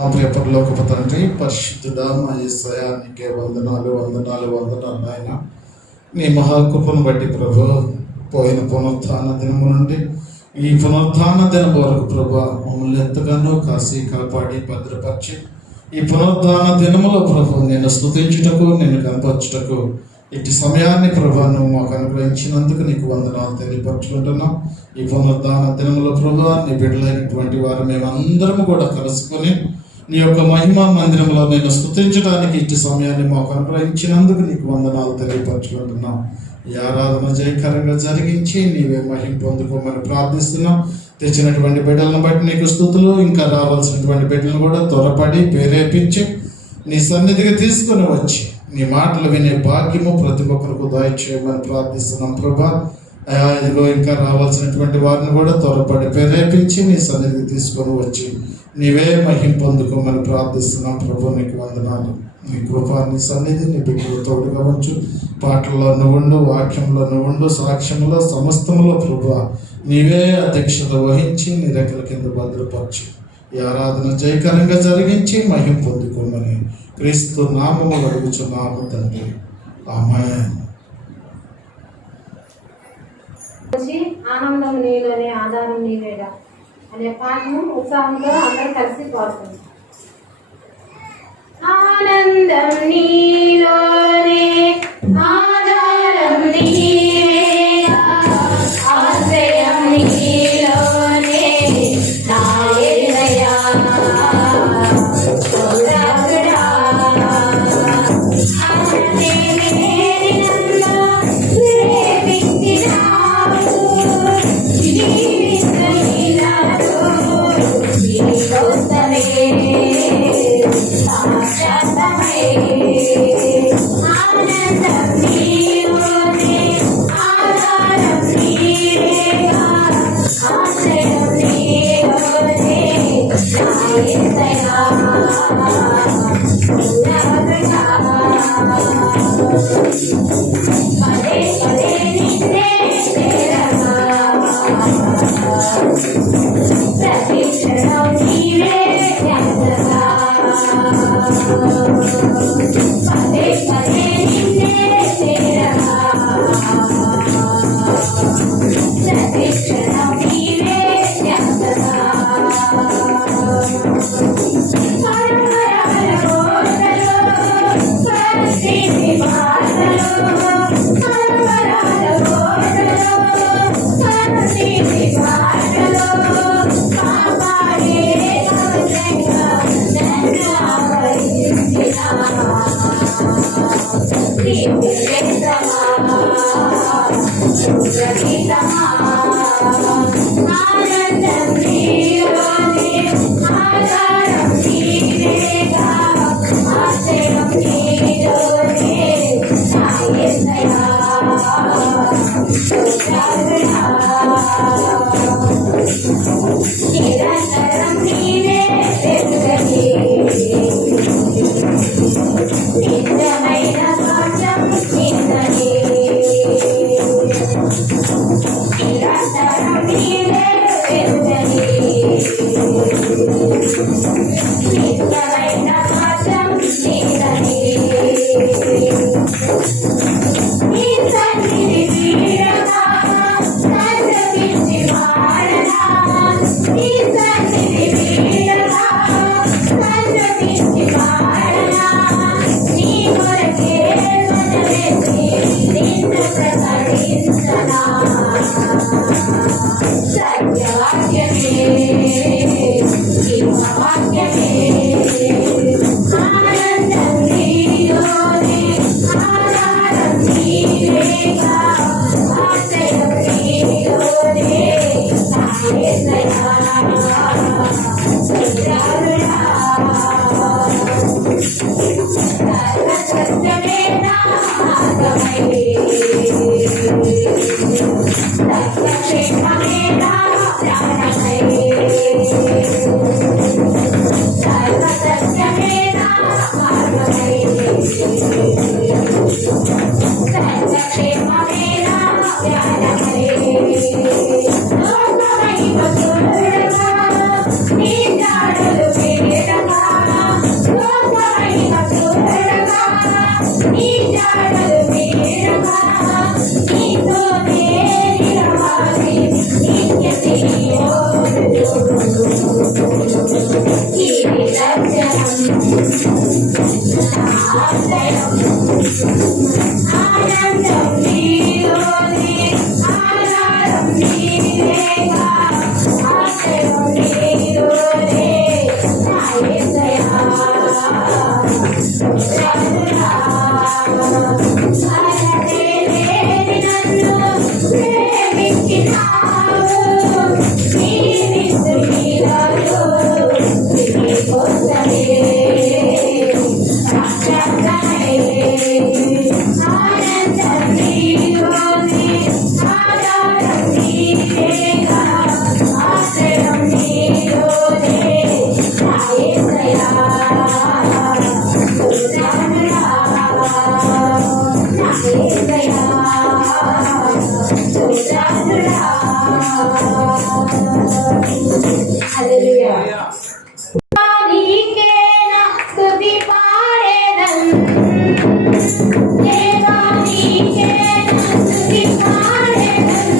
మా ప్రియ పరలోకపు తండ్రి, పరిశుద్ధుడా మా యేసయ్యా, నీకే వందనాలు నాయన. నీ మహాకృపను బట్టి ప్రభు, పోయిన పునరుత్థాన దినము నుండి ఈ పునరుత్థాన దినం వరకు ప్రభు మమ్మల్ని ఎంతగానో కాసి కాపాడి భద్రపరిచి ఈ పునరుత్థాన దినములో ప్రభు నేను స్తుతించుటకు, నిన్ను కనపరచుటకు ఇటు సమయాన్ని ప్రభు నువ్వు మాకు అనుగ్రహించినందుకు నీకు వందనాలు తెలియపరచుకుంటున్నాం. ఈ పునరుత్థాన దినములో ప్రభు నీ బిడ్డలైనటువంటి వారు మేమందరము కూడా కలుసుకొని నీ యొక్క మహిమా మందిరంలో నేను స్తుతించడానికి ఇటు సమయాన్ని మాకు అనుగ్రహించినందుకు నీకు వందనాలు తెలియపరచుకుంటున్నాం. ఈ ఆరాధన జయకరంగా జరిగించి నీవే మహిమ పొందుకోమని ప్రార్థిస్తున్నాం. తెచ్చినటువంటి బిడ్డలను బట్టి నీకు స్తుతులు. ఇంకా రావాల్సినటువంటి బిడ్డలను కూడా త్వరపడి ప్రేరేపించి నీ సన్నిధికి తీసుకుని వచ్చి నీ మాటలు వినే భాగ్యము ప్రతి ఒక్కరికి దయచేయమని ప్రార్థిస్తున్నాం ప్రభా. ఇదిగో ఇంకా రావాల్సినటువంటి వారిని కూడా త్వరపడి ప్రేరేపించి నీ సన్నిధికి తీసుకొని వచ్చి నీవే మహిమ పొందుకోమని ప్రార్థిస్తున్నాం ప్రభు. నీకు వందనాలు. నీ కృప, నీ సన్నిధి నీ బిడ్డలు తోడుగా ఉంచు. పాటల్లో నువ్వుండు, వాక్యంలో నువ్వుండు, సాక్ష్యంలో సమస్తములో ప్రభు నీవే అధ్యక్షత వహించి నీ రెక్కల కింద భద్రపరచు. ఈ ఆరాధన జయకరంగా జరిగించి మహిమ పొందుకోమని క్రీస్తు నామము అడుగుచున్నాము తండ్రి, ఆమేన్. ఆనందం నీలోనే ఆధారం నీవేగా అనే పాటను ఉత్సాహంతో అందరూ కలిసి పాడుతుంది. ఆనందం నీలోనే ఆధారం నీవేగా, ఆశ్రయం నీలోనే నా యేసయ్యా. నీ జాడలు ఆనందం నీలోనే ఆధారం నీవేగా ఆశ్రయం నీలోనే నా యేసయ్యా అలనే లేని నన్ను ప్రేమించినావు నీ నిత్యునిలో నీ కోసమే ఆనందం నీలోనే ఆధారం నీవేగా ఆశ్రయం నీలోనే నా యేసయ్యా హల్లెలూయా నీకే నా స్తుతి పాడేదన్ దేవా నీకే నా స్తుతి పాడేదన్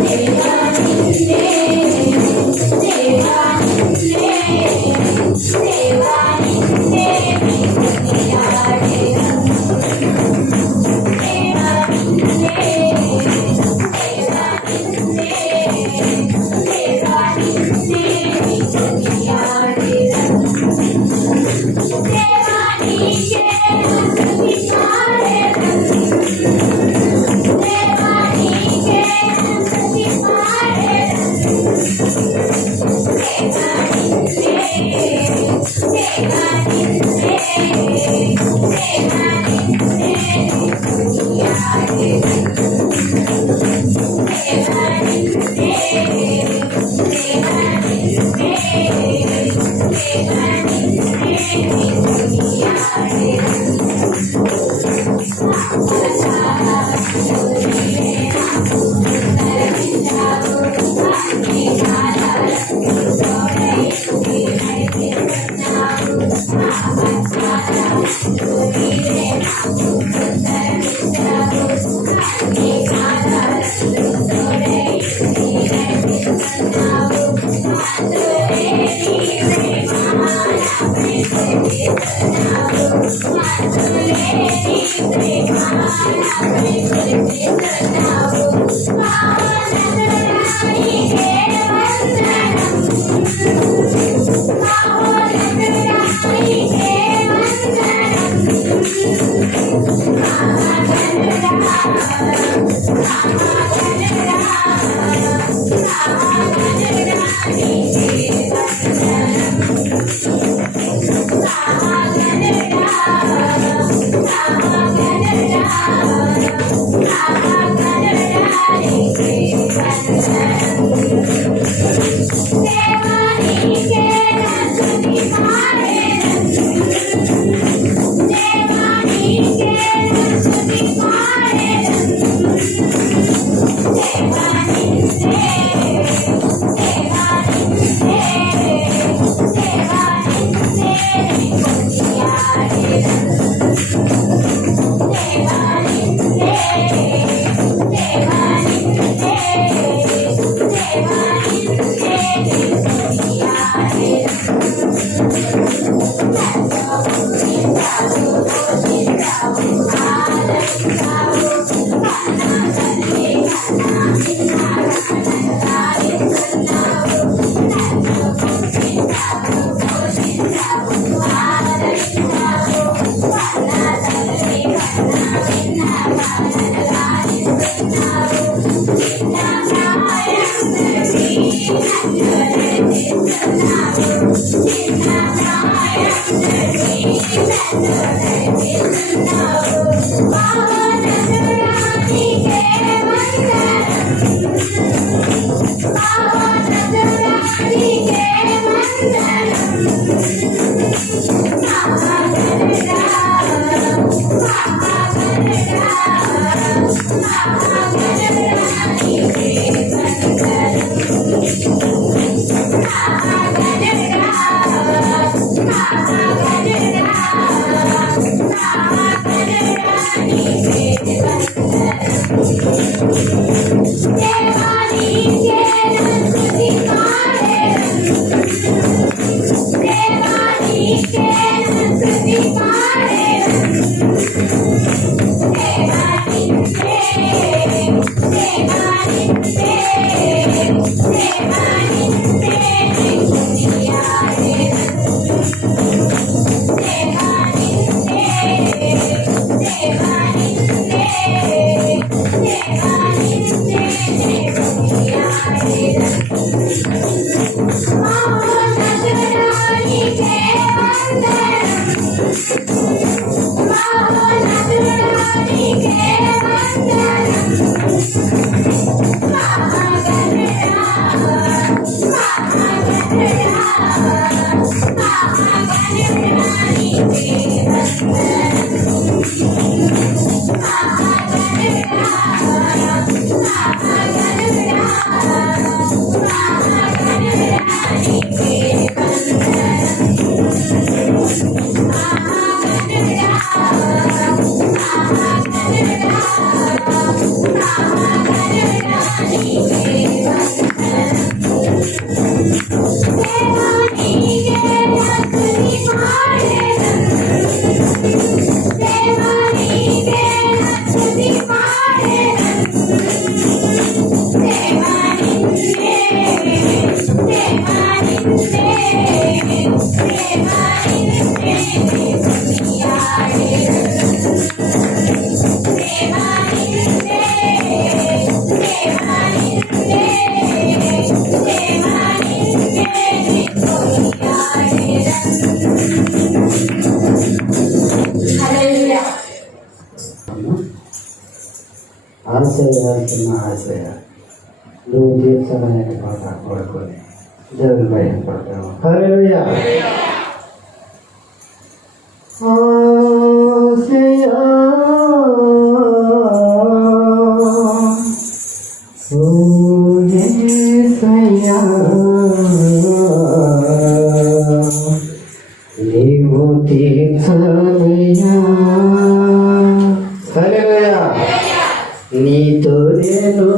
దేవా నిన్నే దేవా నిన్నే దేవా నిన్నే కొనియాడేదన్ దేవా నిన్నే దేవా నిన్నే దేవా నిన్నే కొనియాడేదన్ దేవా నీకే నా స్తుతి పాడేదన్ దేవా నీకే నా స్తుతి పాడేదన్ దేవా నిన్నే దేవా నిన్నే దేవా నిన్నే కొనియాడేదన్ దేవా నిన్నే దేవా నిన్నే దేవా నిన్నే కొనియాడేదన్ చిన్న ఆశయ నువ్వు తీర్చాలనే పాట పడుకొని దేవుని బయటపడతాము. హల్లెలూయా. ఆశయా ఓ యేసయ్యా నీవు తీర్చలయ్యా. హల్లెలూయా. నీతో నేను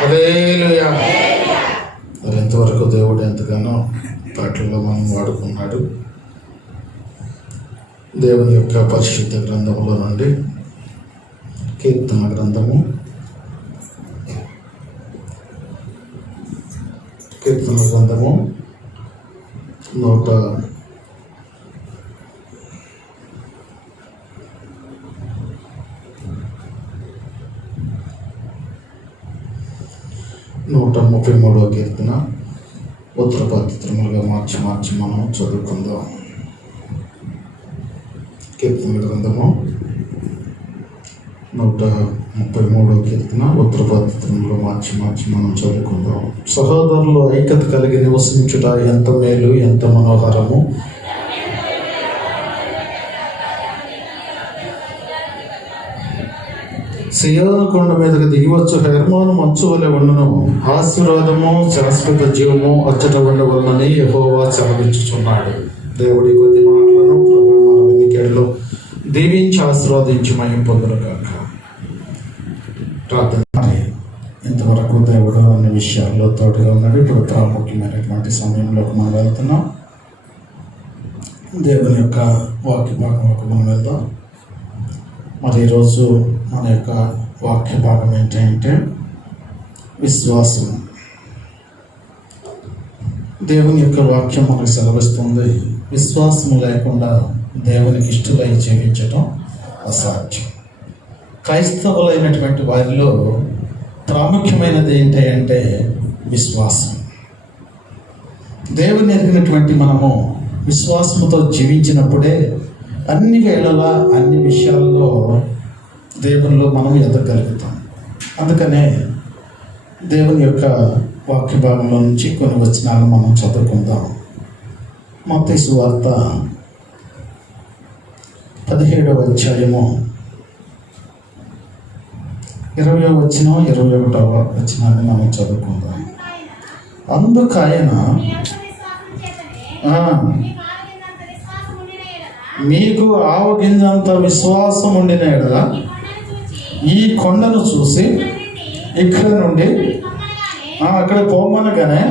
హల్లెలూయా. మరి ఎంతవరకు దేవుడు ఎంతగానో పాటల్లో మనం వాడుకున్నాడు. దేవుని యొక్క పరిశుద్ధ గ్రంథంలో నుండి కీర్తన గ్రంథము 139 133వ కీర్తన ఉత్తర పద్ధతులుగా మార్చి మనం చదువుకుందాం. కీర్తన గ్రంథము 133వ కీర్తన ఉత్తర పద్ధతులలో మార్చి మనం చదువుకుందాం. సహోదరులు ఐక్యత కలిగి నివసించుట ఎంత మేలు, ఎంత మనోహరము. సియోను కొండ మీదకి దిగివచ్చు హెర్మోను మంచు వలె ఉండును. ఆశీర్వాదము శాశ్వత జీవము అచ్చట ఉండవలనని యెహోవా సెలవిచ్చుచున్నాడు. దేవుడి కొద్ది మాటలను ప్రభు మన వెనుకేడలో దీవించి ఆశీర్వాదించి మహిమ పొందునుగాక. ప్రార్థన. ఇంతవరకు దేవుడు అన్ని విషయాల్లో తోడుగా ఉన్నాడు. ఇప్పుడు ప్రాముఖ్యమైనటువంటి సమయంలోకి మనం వెళ్తున్నాం. దేవుని యొక్క వాక్య భాగంలోకి మనం వెళ్దాం. మరి ఈరోజు మన యొక్క వాక్య భాగం ఏంటంటే విశ్వాసం. దేవుని యొక్క వాక్యం మనకు సెలవిస్తుంది, విశ్వాసం లేకుండా దేవునికి ఇష్టలై జీవించటం అసాధ్యం. క్రైస్తవులైనటువంటి వారిలో ప్రాముఖ్యమైనది ఏంటంటే విశ్వాసం. దేవుని ఎరిగినటువంటి మనము విశ్వాసంతో జీవించినప్పుడే అన్ని వేళలా అన్ని విషయాల్లో దేవునిలో మనం ఎదగలుగుతాం. అందుకనే దేవుని యొక్క వాక్య భాగంలో నుంచి కొన్ని వచనాలు మనం చదువుకుందాం. మత్తయి సువార్త 17వ అధ్యాయము 20వ వచనం 21వ వచనాన్ని మనం చదువుకుందాం. అందుకాయన మీకు ఆవగింజంత విశ్వాసం ఉండిన ఎడల ఈ కొండను చూసి ఇక్కడ నుండి అక్కడ పోమనగానే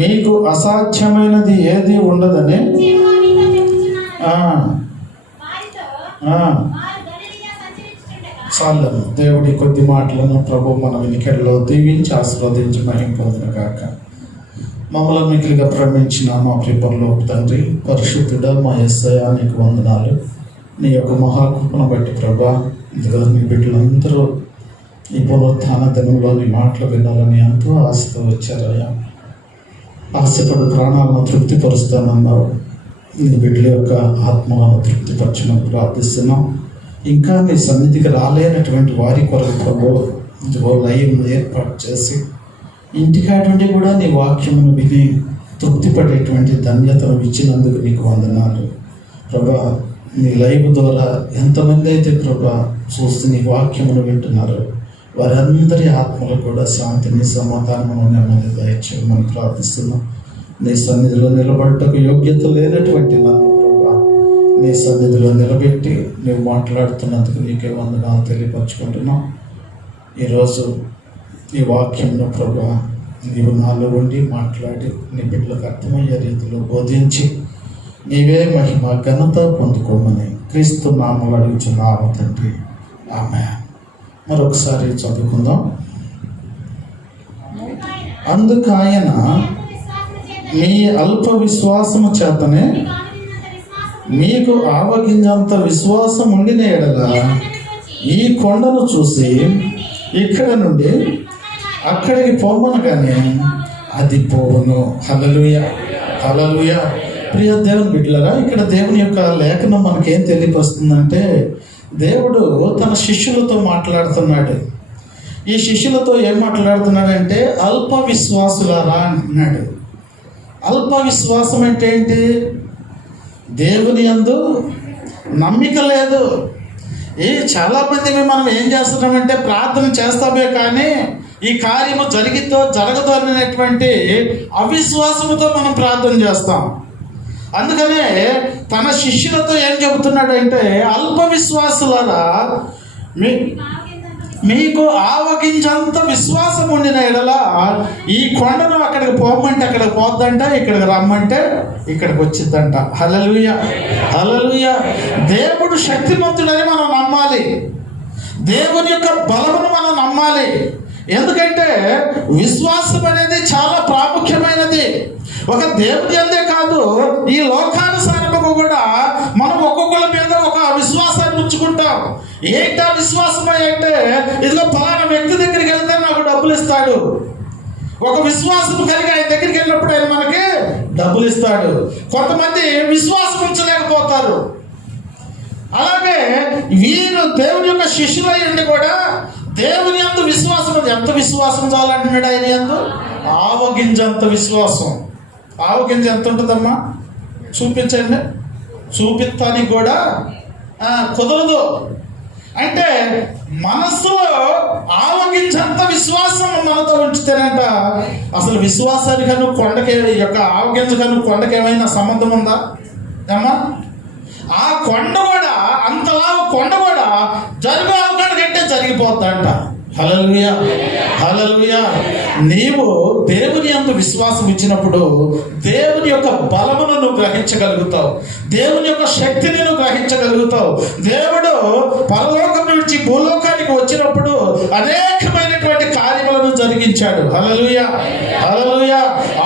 మీకు అసాధ్యమైనది ఏది ఉండదని చాలను. దేవుడి కొద్ది మాటలను ప్రభు మన వెనుకల్లో దీవించి ఆశీర్వదించి మహిమ పొందునుగాక. మమ్మల్ని మిగిలిగా ప్రేమించిన మా ప్రియపరలోక తండ్రి, పరిశుద్ధుడా మా యేసయ్య, నీకు వందనాలు. నీ యొక్క మహాకృపను బట్టి ప్రభా, ఇదిగో నీ బిడ్డలందరూ ఈ పునరుత్థాన దినంలో నీ మాటలు వినాలని ఎంతో ఆశతో వచ్చారయ్యా. ఆశపడు ప్రాణాలను తృప్తిపరుస్తానన్నావు. నీ బిడ్డల యొక్క ఆత్మలను తృప్తిపరచమని ప్రార్థిస్తున్నాం. ఇంకా నీ సన్నిధికి రాలేనటువంటి వారి కొరకు ప్రభు ఇదిగో లైవ్ ఏర్పాటు చేసి ఇంటికాటుండి కూడా నీ వాక్యమును విని తృప్తిపడేటువంటి ధన్యతను ఇచ్చినందుకు నీకు వందనాలు ప్రభా. నీ లైవ్ ద్వారా ఎంతమంది అయితే ప్రభా చూస్తూ నీ వాక్యమును వింటున్నారో వారందరి ఆత్మలు కూడా శాంతిని, సమాధానమును, నెమ్మది దయచేయమని ప్రార్థిస్తున్నాం. నీ సన్నిధిలో నిలబడటకు యోగ్యత లేనటువంటి నన్ను ప్రభా నీ సన్నిధిలో నిలబెట్టి నువ్వు మాట్లాడుతున్నందుకు నీకే వందనాలు తెలియపరచుకుంటున్నాం. ఈరోజు ఈ వాక్యంలో ప్రభా నీవు నాలో ఉండి మాట్లాడి నీ బిడ్డలకు అర్థమయ్యే రీతిలో బోధించి నీవే మహిమ ఘనత పొందుకోమని క్రీస్తు నామములో అడుగుచున్నాము తండ్రి, ఆమేన్. మరొకసారి చదువుకుందాం. అందుకాయన మీ అల్ప విశ్వాసము చేతనే మీకు ఆవగింజంత విశ్వాసం ఉండిన ఎడల ఈ కొండను చూసి ఇక్కడ నుండి అక్కడికి పోమనగానే అది పోవును. హల్లెలూయా, హల్లెలూయా. ప్రియ దేవుని బిడ్డలారా, ఇక్కడ దేవుని యొక్క లేఖనం మనకేం తెలియపరుస్తుందంటే దేవుడు తన శిష్యులతో మాట్లాడుతున్నాడు. ఈ శిష్యులతో ఏం మాట్లాడుతున్నాడంటే అల్ప విశ్వాసులారా అంటున్నాడు. అల్ప విశ్వాసం అంటే ఏంటి? దేవుని యందు నమ్మిక లేదు. చాలామంది మనం ఏం చేస్తున్నామంటే ప్రార్థన చేస్తామే కానీ ఈ కార్యము జరగదు అనేటువంటి అవిశ్వాసముతో మనం ప్రార్థన చేస్తాం. అందుకనే తన శిష్యులతో ఏం చెబుతున్నాడంటే అల్ప విశ్వాసులారా మీకు ఆవగింజంత విశ్వాసం ఉండిన ఎడల ఈ కొండను అక్కడికి పోమంటే అక్కడికి పోద్దంట, ఇక్కడికి రమ్మంటే ఇక్కడికి వచ్చిద్దంట. హల్లెలూయా, హల్లెలూయా. దేవుడు శక్తిమంతుడని మనం నమ్మాలి. దేవుని యొక్క బలమును మనం నమ్మాలి. ఎందుకంటే విశ్వాసం అనేది చాలా ప్రాముఖ్యమైనది. ఒక దేవుని అందే కాదు, ఈ లోకానుసారముగా కూడా మనం ఒక్కొక్కరి మీద ఒక విశ్వాసాన్ని ఉంచుకుంటాం. చూసుకుంటాం. ఏంటా విశ్వాసం అంటే, ఇదిగో ఫలానా వ్యక్తి దగ్గరికి వెళ్తే నాకు డబ్బులు ఇస్తాడు. ఒక విశ్వాసం కలిగి ఆయన దగ్గరికి వెళ్ళినప్పుడు ఆయన మనకి డబ్బులు ఇస్తాడు. కొంతమంది విశ్వాసం ఉంచలేకపోతారు. అలాగే వీరు దేవుని యొక్క శిష్యులై ఉండి కూడా దేవుని యందు విశ్వాసం, ఎంత విశ్వాసం చాలంటున్నాడు ఆయన యందు? ఆవగింజంత విశ్వాసం. ఆవగింజ ఎంత ఉంటుందమ్మా? చూపించండి. చూపిస్తానికి కూడా కుదరదు. అంటే మనస్సులో ఆవగించంత విశ్వాసం మనతో ఉంచితేనంట అసలు విశ్వాసానికను కొండకి యొక్క ఆవగించకను కొండకి ఏమైనా సంబంధం ఉందా ఏమా? ఆ కొండ కూడా, అంతలా కొండ కూడా జరిగే అవకాశం కంటే జరిగిపోద్దంట. హల్లెలూయా, హల్లెలూయా. నీవు దేవుని యందు విశ్వాసం ఇచ్చినప్పుడు దేవుని యొక్క బలమును నువ్వు గ్రహించగలుగుతావు, దేవుని యొక్క శక్తిని నువ్వు గ్రహించగలుగుతావు. దేవుడు పరలోకం నుంచి భూలోకానికి వచ్చినప్పుడు అనేకమైనటువంటి కార్యములను జరిగించాడు. హల్లెలూయా, హల్లెలూయా.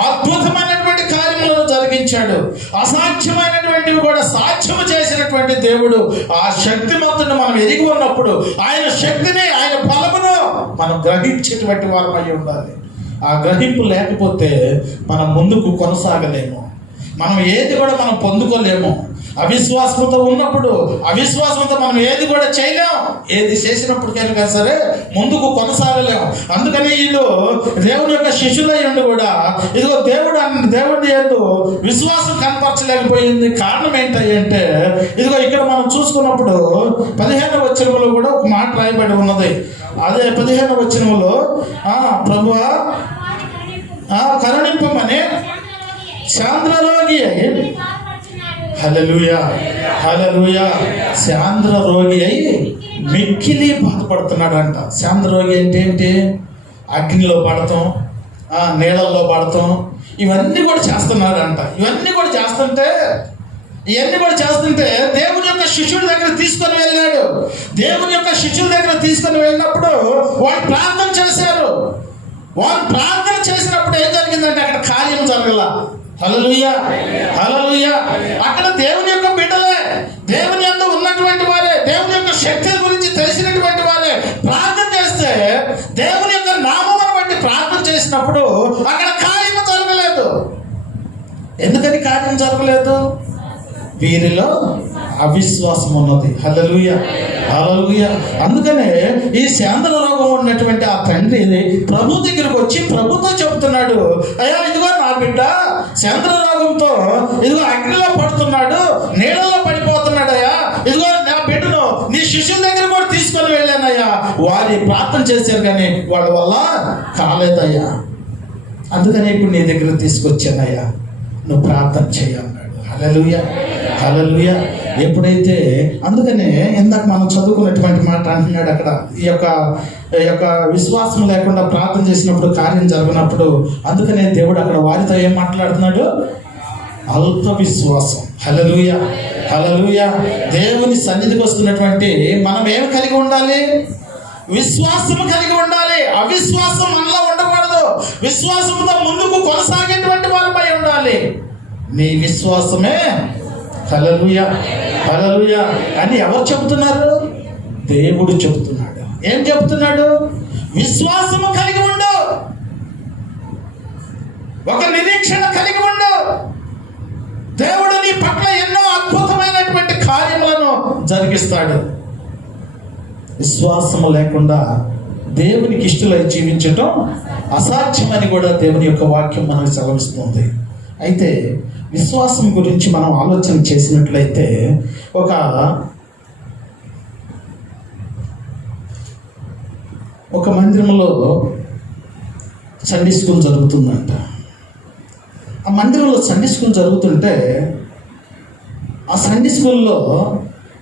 అద్భుతమైనటువంటి కార్యములను జరిగించాడు. అసాధ్యమైనటువంటివి కూడా సాధ్యము చేసినటువంటి దేవుడు. ఆ శక్తిమంతుని మనం ఎరిగి ఉన్నప్పుడు ఆయన శక్తిని, ఆయన బలమును మనం గ్రహించేటువంటి వారమై ఉండాలి. ఆ గ్రహింపు లేకపోతే మనం ముందుకు కొనసాగలేము. మనం ఏది కూడా మనం పొందుకోలేము. అవిశ్వాసంతో ఉన్నప్పుడు, అవిశ్వాసంతో మనం ఏది కూడా చేయలేము. ఏది చేసినప్పటికైనా సరే ముందుకు కొనసాగలేము. అందుకని వీళ్ళు దేవుని యొక్క శిష్యులై ఉండి కూడా ఇదిగో దేవుడి యందు విశ్వాసం కనపరచలేకపోయింది. కారణం ఏంటంటే, ఇదిగో ఇక్కడ మనం చూసుకున్నప్పుడు 15వ వచనంలో కూడా ఒక మాట రాయబడి ఉన్నది. అదే 15వ వచనంలో ప్రభువా కరుణింపమని శాంద్రరోగి అయి, హల్లెలూయా, హల్లెలూయా, శాంద్ర రోగి అయి మిక్కిలి బాధపడుతున్నాడంట. శాంద్ర రోగి అంటే ఏంటి? అగ్నిలో పడతాం, నీళ్ళల్లో పడతాం, ఇవన్నీ కూడా చేస్తున్నాడంట. ఇవన్నీ కూడా చేస్తుంటే దేవుని యొక్క శిష్యుడి దగ్గర తీసుకొని వెళ్ళాడు. దేవుని యొక్క శిష్యుల దగ్గర తీసుకొని వెళ్ళినప్పుడు వాళ్ళు ప్రార్థన చేశారు. వాళ్ళు ప్రార్థన చేసినప్పుడు ఏం జరిగిందంటే అక్కడ కార్యం జరగల. హల్లెలూయా, హల్లెలూయా. అక్కడ దేవుని యొక్క బిడ్డలే, దేవుని యందు ఉన్నటువంటి వారే, దేవుని యొక్క శక్తి గురించి తెలిసినటువంటి వారే ప్రార్థన చేస్తే, దేవుని యొక్క నామమును బట్టి ప్రార్థన చేసినప్పుడు అక్కడ కార్యం జరగలేదు. ఎందుకని కార్యం జరగలేదు? వీరిలో అవిశ్వాసం ఉన్నది. హల్లెలూయా, హల్లెలూయా. అందుకనే ఈ శాంద్ర రోగం ఉన్నటువంటి ఆ తండ్రి ప్రభు దగ్గరకు వచ్చి ప్రభుతో చెబుతున్నాడు, అయ్యా ఇదిగో నా బిడ్డ శాంద్ర రోగంతో ఇదిగో అగ్నిలో పడుతున్నాడు, నీళ్ళలో పడిపోతున్నాడు. అయ్యా ఇదిగో నా బిడ్డను నీ శిష్యుల దగ్గర కూడా తీసుకొని వెళ్ళానయ్యా. వారి ప్రార్థన చేశారు కానీ వాళ్ళ వల్ల కాలేదయ్యా. అందుకని ఇప్పుడు నీ దగ్గర తీసుకొచ్చానయ్యా, నువ్వు ప్రార్థన చేయన్నాడు. హల్లెలూయా, హల్లెలూయా. ఎప్పుడైతే, అందుకనే ఇందాక మనం చదువుకున్నటువంటి మాట అంటున్నాడు అక్కడ, ఈ యొక్క విశ్వాసం లేకుండా ప్రార్థన చేసినప్పుడు కార్యం జరగనప్పుడు, అందుకనే దేవుడు అక్కడ వారితో ఏం మాట్లాడుతున్నాడు? అల్ప విశ్వాసం. హల్లెలూయా, హల్లెలూయా. దేవుని సన్నిధికి వస్తున్నటువంటి మనం ఏమి కలిగి ఉండాలి? విశ్వాసము కలిగి ఉండాలి. అవిశ్వాసం మనలో ఉండకూడదు. విశ్వాసంతో ముందుకు కొనసాగేటువంటి వారిపై ఉండాలి. నీ విశ్వాసమే హల్లెలూయా, హల్లెలూయా అని ఎవరు చెబుతున్నారు? దేవుడు చెబుతున్నాడు. ఏం చెబుతున్నాడు? విశ్వాసము కలిగి ఉండు, ఒక నిరీక్షణ కలిగి ఉండు. దేవుడు నీ పట్ల ఎన్నో అద్భుతమైనటువంటి కార్యములను జరిగిస్తాడు. విశ్వాసము లేకుండా దేవునికి ఇష్టలై జీవించటం అసాధ్యమని కూడా దేవుని యొక్క వాక్యం మనకు సెలవిస్తుంది. అయితే విశ్వాసం గురించి మనం ఆలోచన చేసినట్లయితే, ఒక మందిరంలో సండే స్కూల్ జరుగుతుందంట. ఆ మందిరంలో సండే స్కూల్ జరుగుతుంటే ఆ సండే స్కూల్లో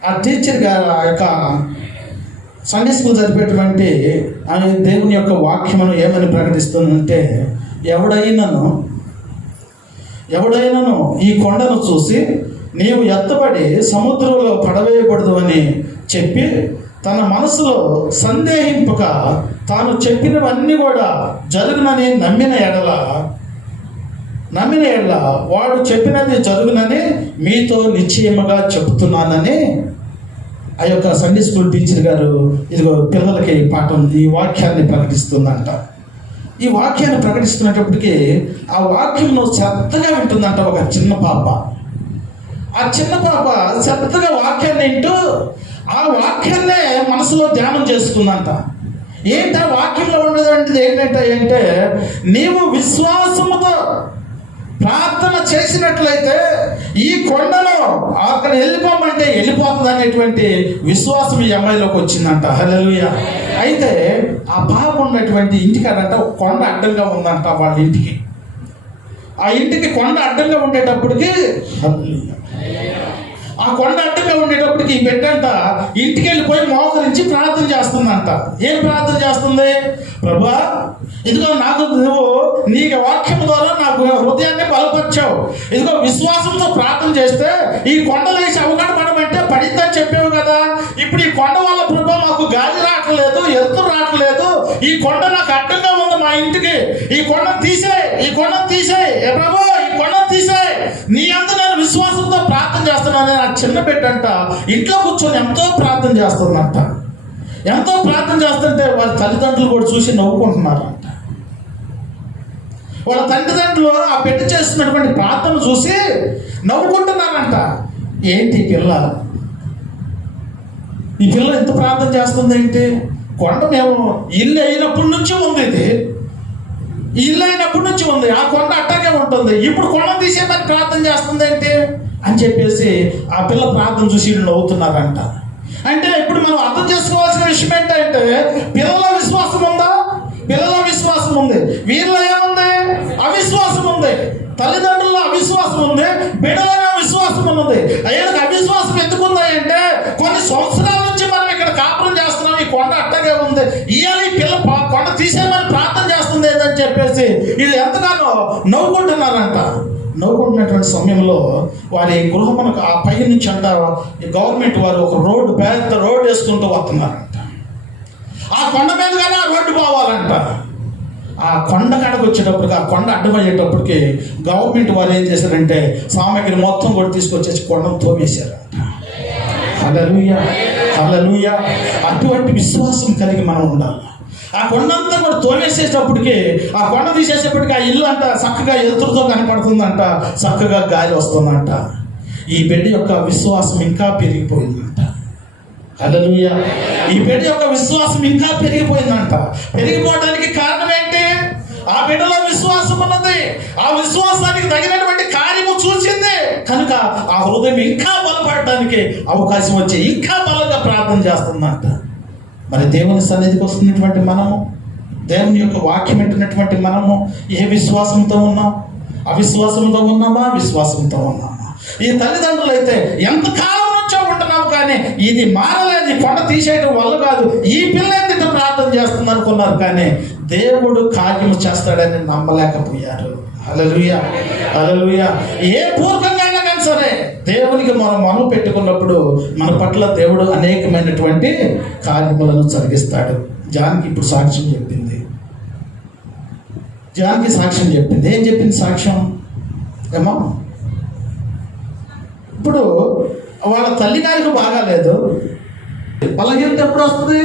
ఆ టీచర్ గారు ఆ యొక్క సండే స్కూల్ జరిపేటువంటి దేవుని యొక్క వాక్యమును ఏమని ప్రకటిస్తుందంటే, ఎవడైనాను ఈ కొండను చూసి నీవు ఎత్తబడి సముద్రంలో పడవేయబడదు అని చెప్పి తన మనసులో సందేహింపక తాను చెప్పినవన్నీ కూడా జరుగునని నమ్మిన ఎడల వాడు చెప్పినది జరుగునని మీతో నిశ్చయముగా చెబుతున్నానని ఆ యొక్క సండే స్కూల్ టీచర్ గారు ఇదిగో పిల్లలకి పాఠం ఈ వాక్యాన్ని ప్రకటిస్తుందంట. ఈ వాక్యాన్ని ప్రకటిస్తున్నప్పటికీ ఆ వాక్యంలో శ్రద్ధగా వింటుందంట ఒక చిన్న పాప. ఆ చిన్న పాప శ్రద్ధగా వాక్యాన్ని వింటూ ఆ వాక్యాన్నే మనసులో ధ్యానం చేసుకుందంట. ఏంటి ఆ వాక్యంలో ఉండేది ఏంటంటే నీవు విశ్వాసముతో ప్రార్థన చేసినట్లయితే ఈ కొండలో అక్కడ వెళ్ళిపోమంటే వెళ్ళిపోతుంది అనేటువంటి విశ్వాసం ఈ అమ్మాయిలోకి వచ్చిందంట. హల్లెలూయా. అయితే ఆ పాప ఉన్నటువంటి ఇంటికాడంట ఒక కొండ అడ్డంగా ఉందంట వాళ్ళ ఇంటికి. ఆ ఇంటికి కొండ అడ్డంగా ఉండేటప్పటికి ఆ కొండ అడ్డంగా ఉండేటప్పటికి ఈ బిడ్డంట ఇంటికి వెళ్ళిపోయి మోకరించి ప్రార్థన చేస్తుందంట. ఏం ప్రార్థన చేస్తుంది? ప్రభువా, ఇదిగో నాకు నువ్వు నీ వాక్యం ద్వారా నాకు హృదయాన్ని బలపరిచావు. ఇదిగో విశ్వాసంతో ప్రార్థన చేస్తే ఈ కొండలు వేసి అవగడపడమంటే పడిందని చెప్పావు కదా. ఇప్పుడు ఈ కొండ వల్ల ప్రభు మాకు గాలి రావట్లేదు, ఎత్తు రావట్లేదు. ఈ కొండ నాకు అడ్డంగా ఉంది మా ఇంటికి. ఈ కొండను తీసేయ్, ఈ కొండను తీసేయ్ ప్రభు, ఈ కొండను తీసేయ్. నీ అందు నేను విశ్వాసంతో ప్రార్థన చేస్తున్నాను. ఆ చిన్న బిడ్డంట ఇంట్లో కూర్చొని ఎంతో ప్రార్థన చేస్తుందంట. ఎంతో ప్రార్థన చేస్తుంటే వాళ్ళ తల్లిదండ్రులు కూడా చూసి నవ్వుకుంటున్నారంట. వాళ్ళ తల్లిదండ్రులు ఆ బిడ్డ చేస్తున్నటువంటి ప్రార్థన చూసి నవ్వుకుంటున్నారంట. ఏంటి ఈ పిల్ల ఎంత ప్రార్థన చేస్తుంది ఏంటి? కొండ మేము ఇల్లు అయినప్పటి నుంచి ఉంది, ఇది ఇల్లు అయినప్పటి నుంచి ఉంది, ఆ కొండ అట్టాగే ఉంటుంది. ఇప్పుడు కొండ తీసేమని ప్రార్థన చేస్తుంది ఏంటి అని చెప్పేసి ఆ పిల్ల ప్రార్థన చూసి వీళ్ళు నవ్వుతున్నారంట. అంటే ఇప్పుడు మనం అర్థం చేసుకోవాల్సిన విషయం ఏంటంటే పిల్లల విశ్వాసం ఉందా? పిల్లల విశ్వాసం ఉంది. వీళ్ళలో ఏముంది? అవిశ్వాసం ఉంది. తల్లిదండ్రుల్లో అవిశ్వాసం ఉంది, బిడ్డలలో విశ్వాసం ఉన్నది. అయ్యానికి అవిశ్వాసం ఎందుకు ఉందంటే కొన్ని సంవత్సరాల నుంచి మనం ఇక్కడ కాపురం చేస్తున్నాం, ఈ కొండ అట్టగే ఉంది, ఇవాళ ఈ పిల్ల కొండ తీసేయమని ప్రార్థన చేస్తుంది ఏంటని చెప్పేసి వీళ్ళు ఎంతగానో నవ్వుకుంటున్నారంట. నవ్వుకుంటున్నటువంటి సమయంలో వారి గృహమునకు ఆ పై నుంచి అంట గవర్నమెంట్ వారు ఒక రోడ్డు, పెద్ద రోడ్డు వేసుకుంటూ వస్తున్నారంట. ఆ కొండ మీదగానే ఆ రోడ్డు పోవాలంట. ఆ కొండ కాడకు వచ్చేటప్పటికి, ఆ కొండ అడ్డమయ్యేటప్పటికి గవర్నమెంట్ వారు ఏం చేశారంటే సామాగ్రి మొత్తం కూడా తీసుకొచ్చేసి కొండను తోమేశారంట. హల్లెలూయా, హల్లెలూయా. అటువంటి విశ్వాసం కలిగి మనం ఉండాలి. ఆ కొండంతా కూడా తోమేసేటప్పటికి, ఆ కొండ తీసేసేప్పటికి ఆ ఇల్లు అంట చక్కగా ఎదురుతో కనపడుతుందంట, చక్కగా గాలి వస్తుందంట. ఈ బిడ్డ యొక్క విశ్వాసం ఇంకా పెరిగిపోయిందంట. హల్లెలూయా. ఈ బిడ్డ యొక్క విశ్వాసం ఇంకా పెరిగిపోయిందంట. పెరిగిపోవడానికి కారణం ఏంటి? ఆ బిడ్డలో విశ్వాసం ఉన్నది. ఆ విశ్వాసానికి తగినటువంటి కార్యము చూసింది కనుక ఆ హృదయం ఇంకా బలపడడానికి అవకాశం వచ్చి ఇంకా బలంగా ప్రార్థన చేస్తుందంట. మరి దేవుని సన్నిధికి వస్తున్నటువంటి మనము, దేవుని యొక్క వాక్యం వింటున్నటువంటి మనము ఏ విశ్వాసంతో ఉన్నాం? అవిశ్వాసంతో ఉన్నామా? విశ్వాసంతో ఉన్నామా? ఈ తల్లిదండ్రులు అయితే ఎంతకాలం నుంచో ఉంటున్నాము కానీ ఇది మారలేదు, కొండ తీసేయడం వల్ల కాదు, ఈ పిల్ల ఎందుకు ప్రార్థన చేస్తుంది అనుకున్నారు కానీ దేవుడు కార్యము చేస్తాడని నమ్మలేకపోయారు. హల్లెలూయా, హల్లెలూయా. ఏ పూర్వకంగా అయినా కానీ సరే దేవునికి మనం మొదలు పెట్టుకున్నప్పుడు మన పట్ల దేవుడు అనేకమైనటువంటి కార్యములను జరిగిస్తాడు. జానకి ఇప్పుడు సాక్ష్యం చెప్పింది. జానకి సాక్ష్యం చెప్పింది. ఏం చెప్పింది సాక్ష్యం? ఏమో ఇప్పుడు వాళ్ళ తల్లి గారికి బాగాలేదు. బలహీనత ఎప్పుడు వస్తుంది?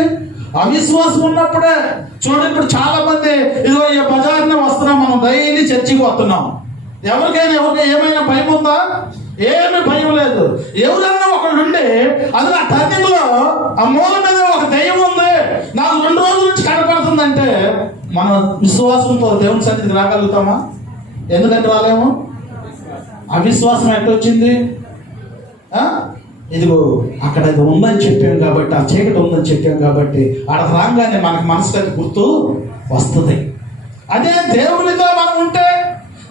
అవిశ్వాసం ఉన్నప్పుడే. చూడండి, ఇప్పుడు చాలా మంది ఇదిగో ఈ బజార్నే వస్తున్నాం, మనం డైలీ చర్చికి వస్తున్నాం. ఎవరికైనా ఏమైనా భయం ఉందా? ఏమి భయం లేదు. ఎవరన్నా ఒకళ్ళు ఉండి అది నా టర్నింగ్ లో ఆ మూల మీద ఒక దయ్యం ఉంది, నాకు 2 రోజుల నుంచి కనపడుతుందంటే మనం విశ్వాసంతో దేవుని సన్నిధికి రాగలుగుతామా? ఎందుకంటే రాలేము. అవిశ్వాసం ఎట్టొచ్చింది? ఇదిగో అక్కడ ఇది ఉందని చెప్పాం కాబట్టి, ఆ చీకటి ఉందని చెప్పాం కాబట్టి ఆడ రాగానే మనకు మనసుకి గుర్తు వస్తుంది. అదే దేవునితో మనం ఉంటే,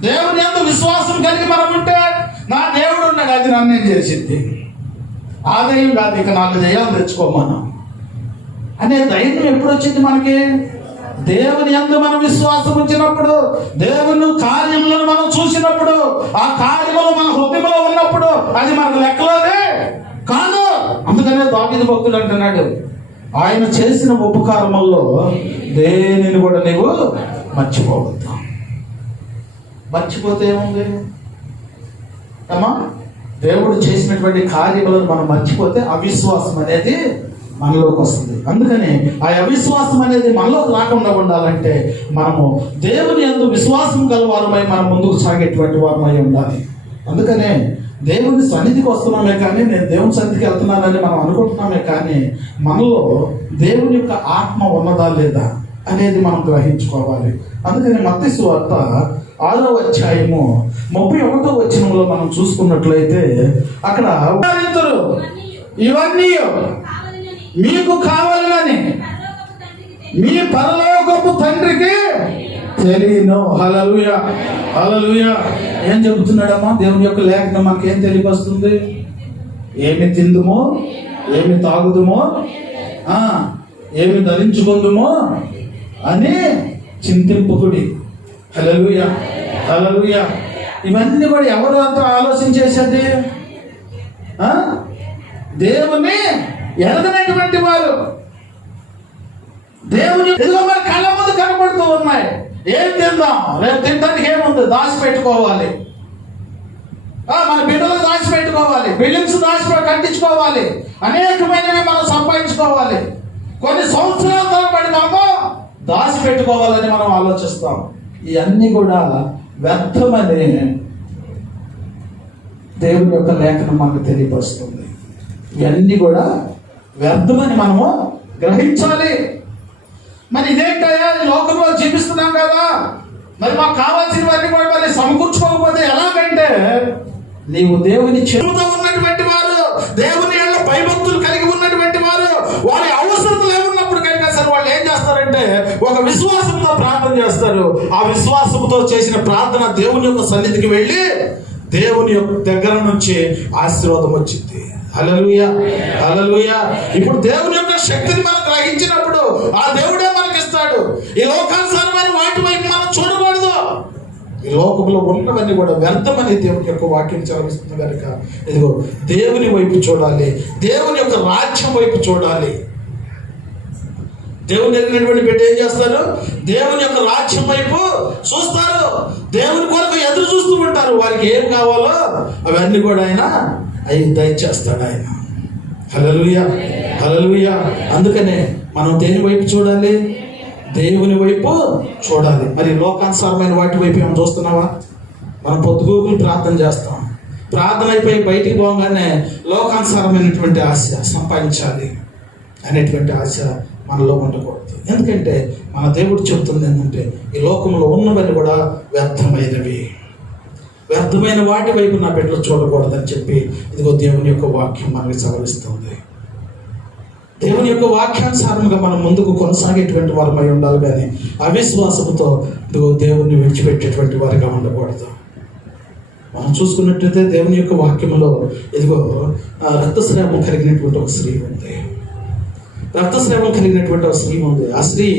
దేవుని యందు విశ్వాసం కలిగి మనం ఉంటే, నా దేవుడు ఉన్నాడు, అది నన్ను ఏం చేసింది, ఆ దయ్యం కాదు ఇక 4 దయ్యాలు తెచ్చుకోమను అనే ధైర్యం ఎప్పుడు వచ్చింది మనకి? దేవుని యందు మనం విశ్వాసం ఉంచినప్పుడు, దేవుని కార్యములను మనం చూసినప్పుడు, ఆ కార్యములు మన హృదయంలో ఉన్నప్పుడు అది మనకు లెక్కలోనే కాదు. అందుకనే దావీదు భక్తుడు అంటున్నాడు, ఆయన చేసిన ఉపకారముల్లో దేనిని కూడా నీవు మర్చిపోవద్దు. మర్చిపోతే ఏముంది అమ్మా? దేవుడు చేసినటువంటి కార్యములను మనం మర్చిపోతే అవిశ్వాసం అనేది మనలోకి వస్తుంది. అందుకని ఆ అవిశ్వాసం అనేది మనలోకి రాకుండా ఉండాలంటే మనము దేవుని యందు విశ్వాసం గలవారమై మనం ముందుకు సాగేటువంటి వారమై ఉండాలి. అందుకనే దేవుని సన్నిధికి వస్తున్నామే కానీ నేను దేవుని సన్నిధికి వెళ్తున్నానని మనం అనుకుంటున్నామే కానీ మనలో దేవుని యొక్క ఆత్మ ఉన్నదా లేదా అనేది మనం గ్రహించుకోవాలి. అందుకని మత్తయి సువార్త 6వ అధ్యాయము 31వ వచనంలో మనం చూసుకున్నట్లయితే అక్కడ ఇవన్నీ మీకు కావాలని మీ పరలోకపు తండ్రికి తెలియను. హల్లెలూయా, హల్లెలూయా. ఏం చెబుతున్నాడమ్మా దేవుని యొక్క లేఖనం మనకేం తెలియపరుస్తుంది? ఏమి తిందుమో, ఏమి తాగుదుమో, ఏమి ధరించుకుందుమో అని చింతింపుకుడి. హల్లెలూయా, హల్లెలూయా. ఇవన్నీ కూడా ఎవరు అంతా ఆలోచించేసేది? దేవుని ఎరగనటువంటి వారు. దేవుని ఎదుగు మన కళ్ళ ముందు కనబడుతూ ఉన్నాయి. ఏం తిందాం, రేపు తినడానికి ఏముంది, దాచి పెట్టుకోవాలి. మన బిడ్డలు దాచి పెట్టుకోవాలి, బిల్డింగ్స్ కట్టించుకోవాలి, అనేకమైనవి మనం సంపాదించుకోవాలి. కొన్ని సంవత్సరాల తరబడి మనము దాచి పెట్టుకోవాలని మనం ఆలోచిస్తాం. ఇవన్నీ కూడా వ్యర్థమని దేవుని యొక్క లేఖనం మనకు తెలియపరుస్తుంది. ఇవన్నీ కూడా వ్యర్థమని మనము గ్రహించాలి. మరి ఇదేంటయ్యా, లోకంలో జీవిస్తున్నాం కదా, మరి మాకు కావాల్సినవన్నీ కూడా మరి సమకూర్చుకోకపోతే ఎలాగంటే, నీవు దేవుని చెరువుతో ఉన్నటువంటి వారు, దేవుని ఏళ్ళ భయభక్తులు కలిగి ఉన్నటువంటి వారు, వారి అవసరతలు ఏమున్నప్పుడు కనుక సరే వాళ్ళు ఏం చేస్తారంటే ఒక విశ్వాసంతో ప్రార్థన చేస్తారు. ఆ విశ్వాసంతో చేసిన ప్రార్థన దేవుని యొక్క సన్నిధికి వెళ్ళి దేవుని యొక్క దగ్గర నుంచి ఆశీర్వాదం వచ్చింది. హల్లెలూయా, హల్లెలూయా. ఇప్పుడు దేవుని యొక్క శక్తిని మనం గ్రహించినప్పుడు ఆ దేవుడే మనకిస్తాడు. ఈ లోకానుసారమైన వాటి వైపు మనం చూడకూడదు. ఈ లోకంలో ఉన్నవన్నీ కూడా వ్యర్థమని దేవుని యొక్క వాక్యం చదివిస్తుంది కనుక ఇదిగో దేవుని వైపు చూడాలి, దేవుని యొక్క రాజ్యం వైపు చూడాలి. దేవుని ఎరిగినటువంటి బిడ్డ ఏం చేస్తారు? దేవుని యొక్క రాజ్యం వైపు చూస్తారు. దేవుని కొరకు ఎదురు చూస్తూ ఉంటారు. వారికి ఏం కావాలో అవన్నీ కూడా ఆయన దయచేస్తాడు ఆయన. హల్లెలూయా, హల్లెలూయా. అందుకనే మనం దేని వైపు చూడాలి? దేవుని వైపు చూడాలి. మరి లోకానుసారమైన వాటి వైపు ఏమైనా చూస్తున్నావా? మనం పొద్దుగూకులు ప్రార్థన చేస్తాం, ప్రార్థన అయిపోయి బయటికి పోగానే లోకానుసారమైనటువంటి ఆశ, సంపాదించాలి అనేటువంటి ఆశ మనలో ఉండకూడదు. ఎందుకంటే మన దేవుడు చెబుతుంది ఏంటంటే ఈ లోకంలో ఉన్నవన్నీ కూడా వ్యర్థమైనవి, వ్యర్థమైన వాటి వైపు నా బిడ్డలు చూడకూడదని చెప్పి ఇదిగో దేవుని యొక్క వాక్యం మనకి సవరిస్తుంది. దేవుని యొక్క వాక్యానుసారంగా మనం ముందుకు కొనసాగేటువంటి వారమై ఉండాలి కానీ అవిశ్వాసంతో ఇదిగో దేవుణ్ణి విడిచిపెట్టేటువంటి వారిగా ఉండకూడదు. మనం చూసుకున్నట్లయితే దేవుని యొక్క వాక్యంలో ఇదిగో రక్తస్రావం కలిగినటువంటి ఒక స్త్రీ ఉంది. రక్తస్రావం కలిగినటువంటి ఒక స్త్రీ ఉంది. ఆ స్త్రీ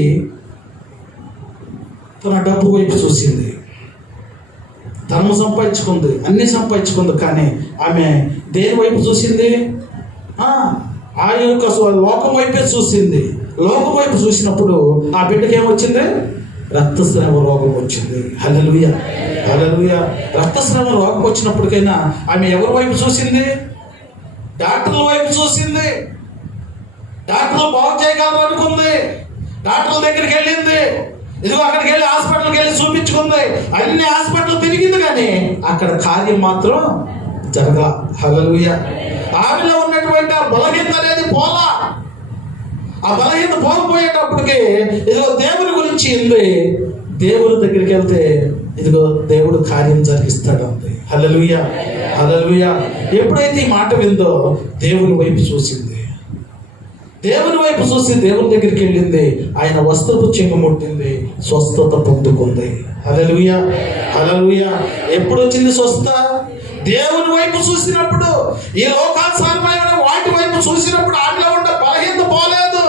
తన డబ్బు వైపు చూసింది, ధనము సంపాదించుకుంది, అన్ని సంపాదించుకుంది. కానీ ఆమె దేని వైపు చూసింది? ఆ యొక్క లోకం వైపే చూసింది. లోకం వైపు చూసినప్పుడు ఆ బిడ్డకి ఏమొచ్చింది? రక్తస్రావ రోగం వచ్చింది. హల్లెలూయా, హల్లెలూయా. రక్తస్రావ రోగం వచ్చినప్పటికైనా ఆమె ఎవరి వైపు చూసింది? డాక్టర్ల వైపు చూసింది. డాక్టర్లు బాగు చేయగలరు అనుకుంది. డాక్టర్ల దగ్గరికి వెళ్ళింది. ఇదిగో అక్కడికి వెళ్ళి హాస్పిటల్కి వెళ్ళి చూపించుకుంది. అన్ని హాస్పిటల్ తిరిగింది కానీ అక్కడ కార్యం మాత్రం జరగా. హల్లెలూయా. ఆమెలో ఉన్నటువంటి ఆ బలహీనత అనేది పోలా. ఆ బలహీనత పోకపోయేటప్పటికి ఇదిగో దేవుని గురించి ఉంది. దేవుని దగ్గరికి వెళ్తే ఇదిగో దేవుడు కార్యం జరిగిస్తాడు అంతే. హల్లెలూయా, హల్లెలూయా. ఎప్పుడైతే ఈ మాట విందో దేవుని వైపు చూసింది, దేవుని వైపు చూసి దేవుని దగ్గరికి వెళ్ళింది. ఆయన వస్త్రపు చెంగు ముట్టింది, స్వస్థత పొందుకుంది. హల్లెలూయా, హల్లెలూయా. ఎప్పుడు వచ్చింది స్వస్థత? దేవుని వైపు చూసినప్పుడు. ఈ లోకానుసారమైన వాటి వైపు చూసినప్పుడు ఆమెలో ఉన్న బలహీనత పోలేదు.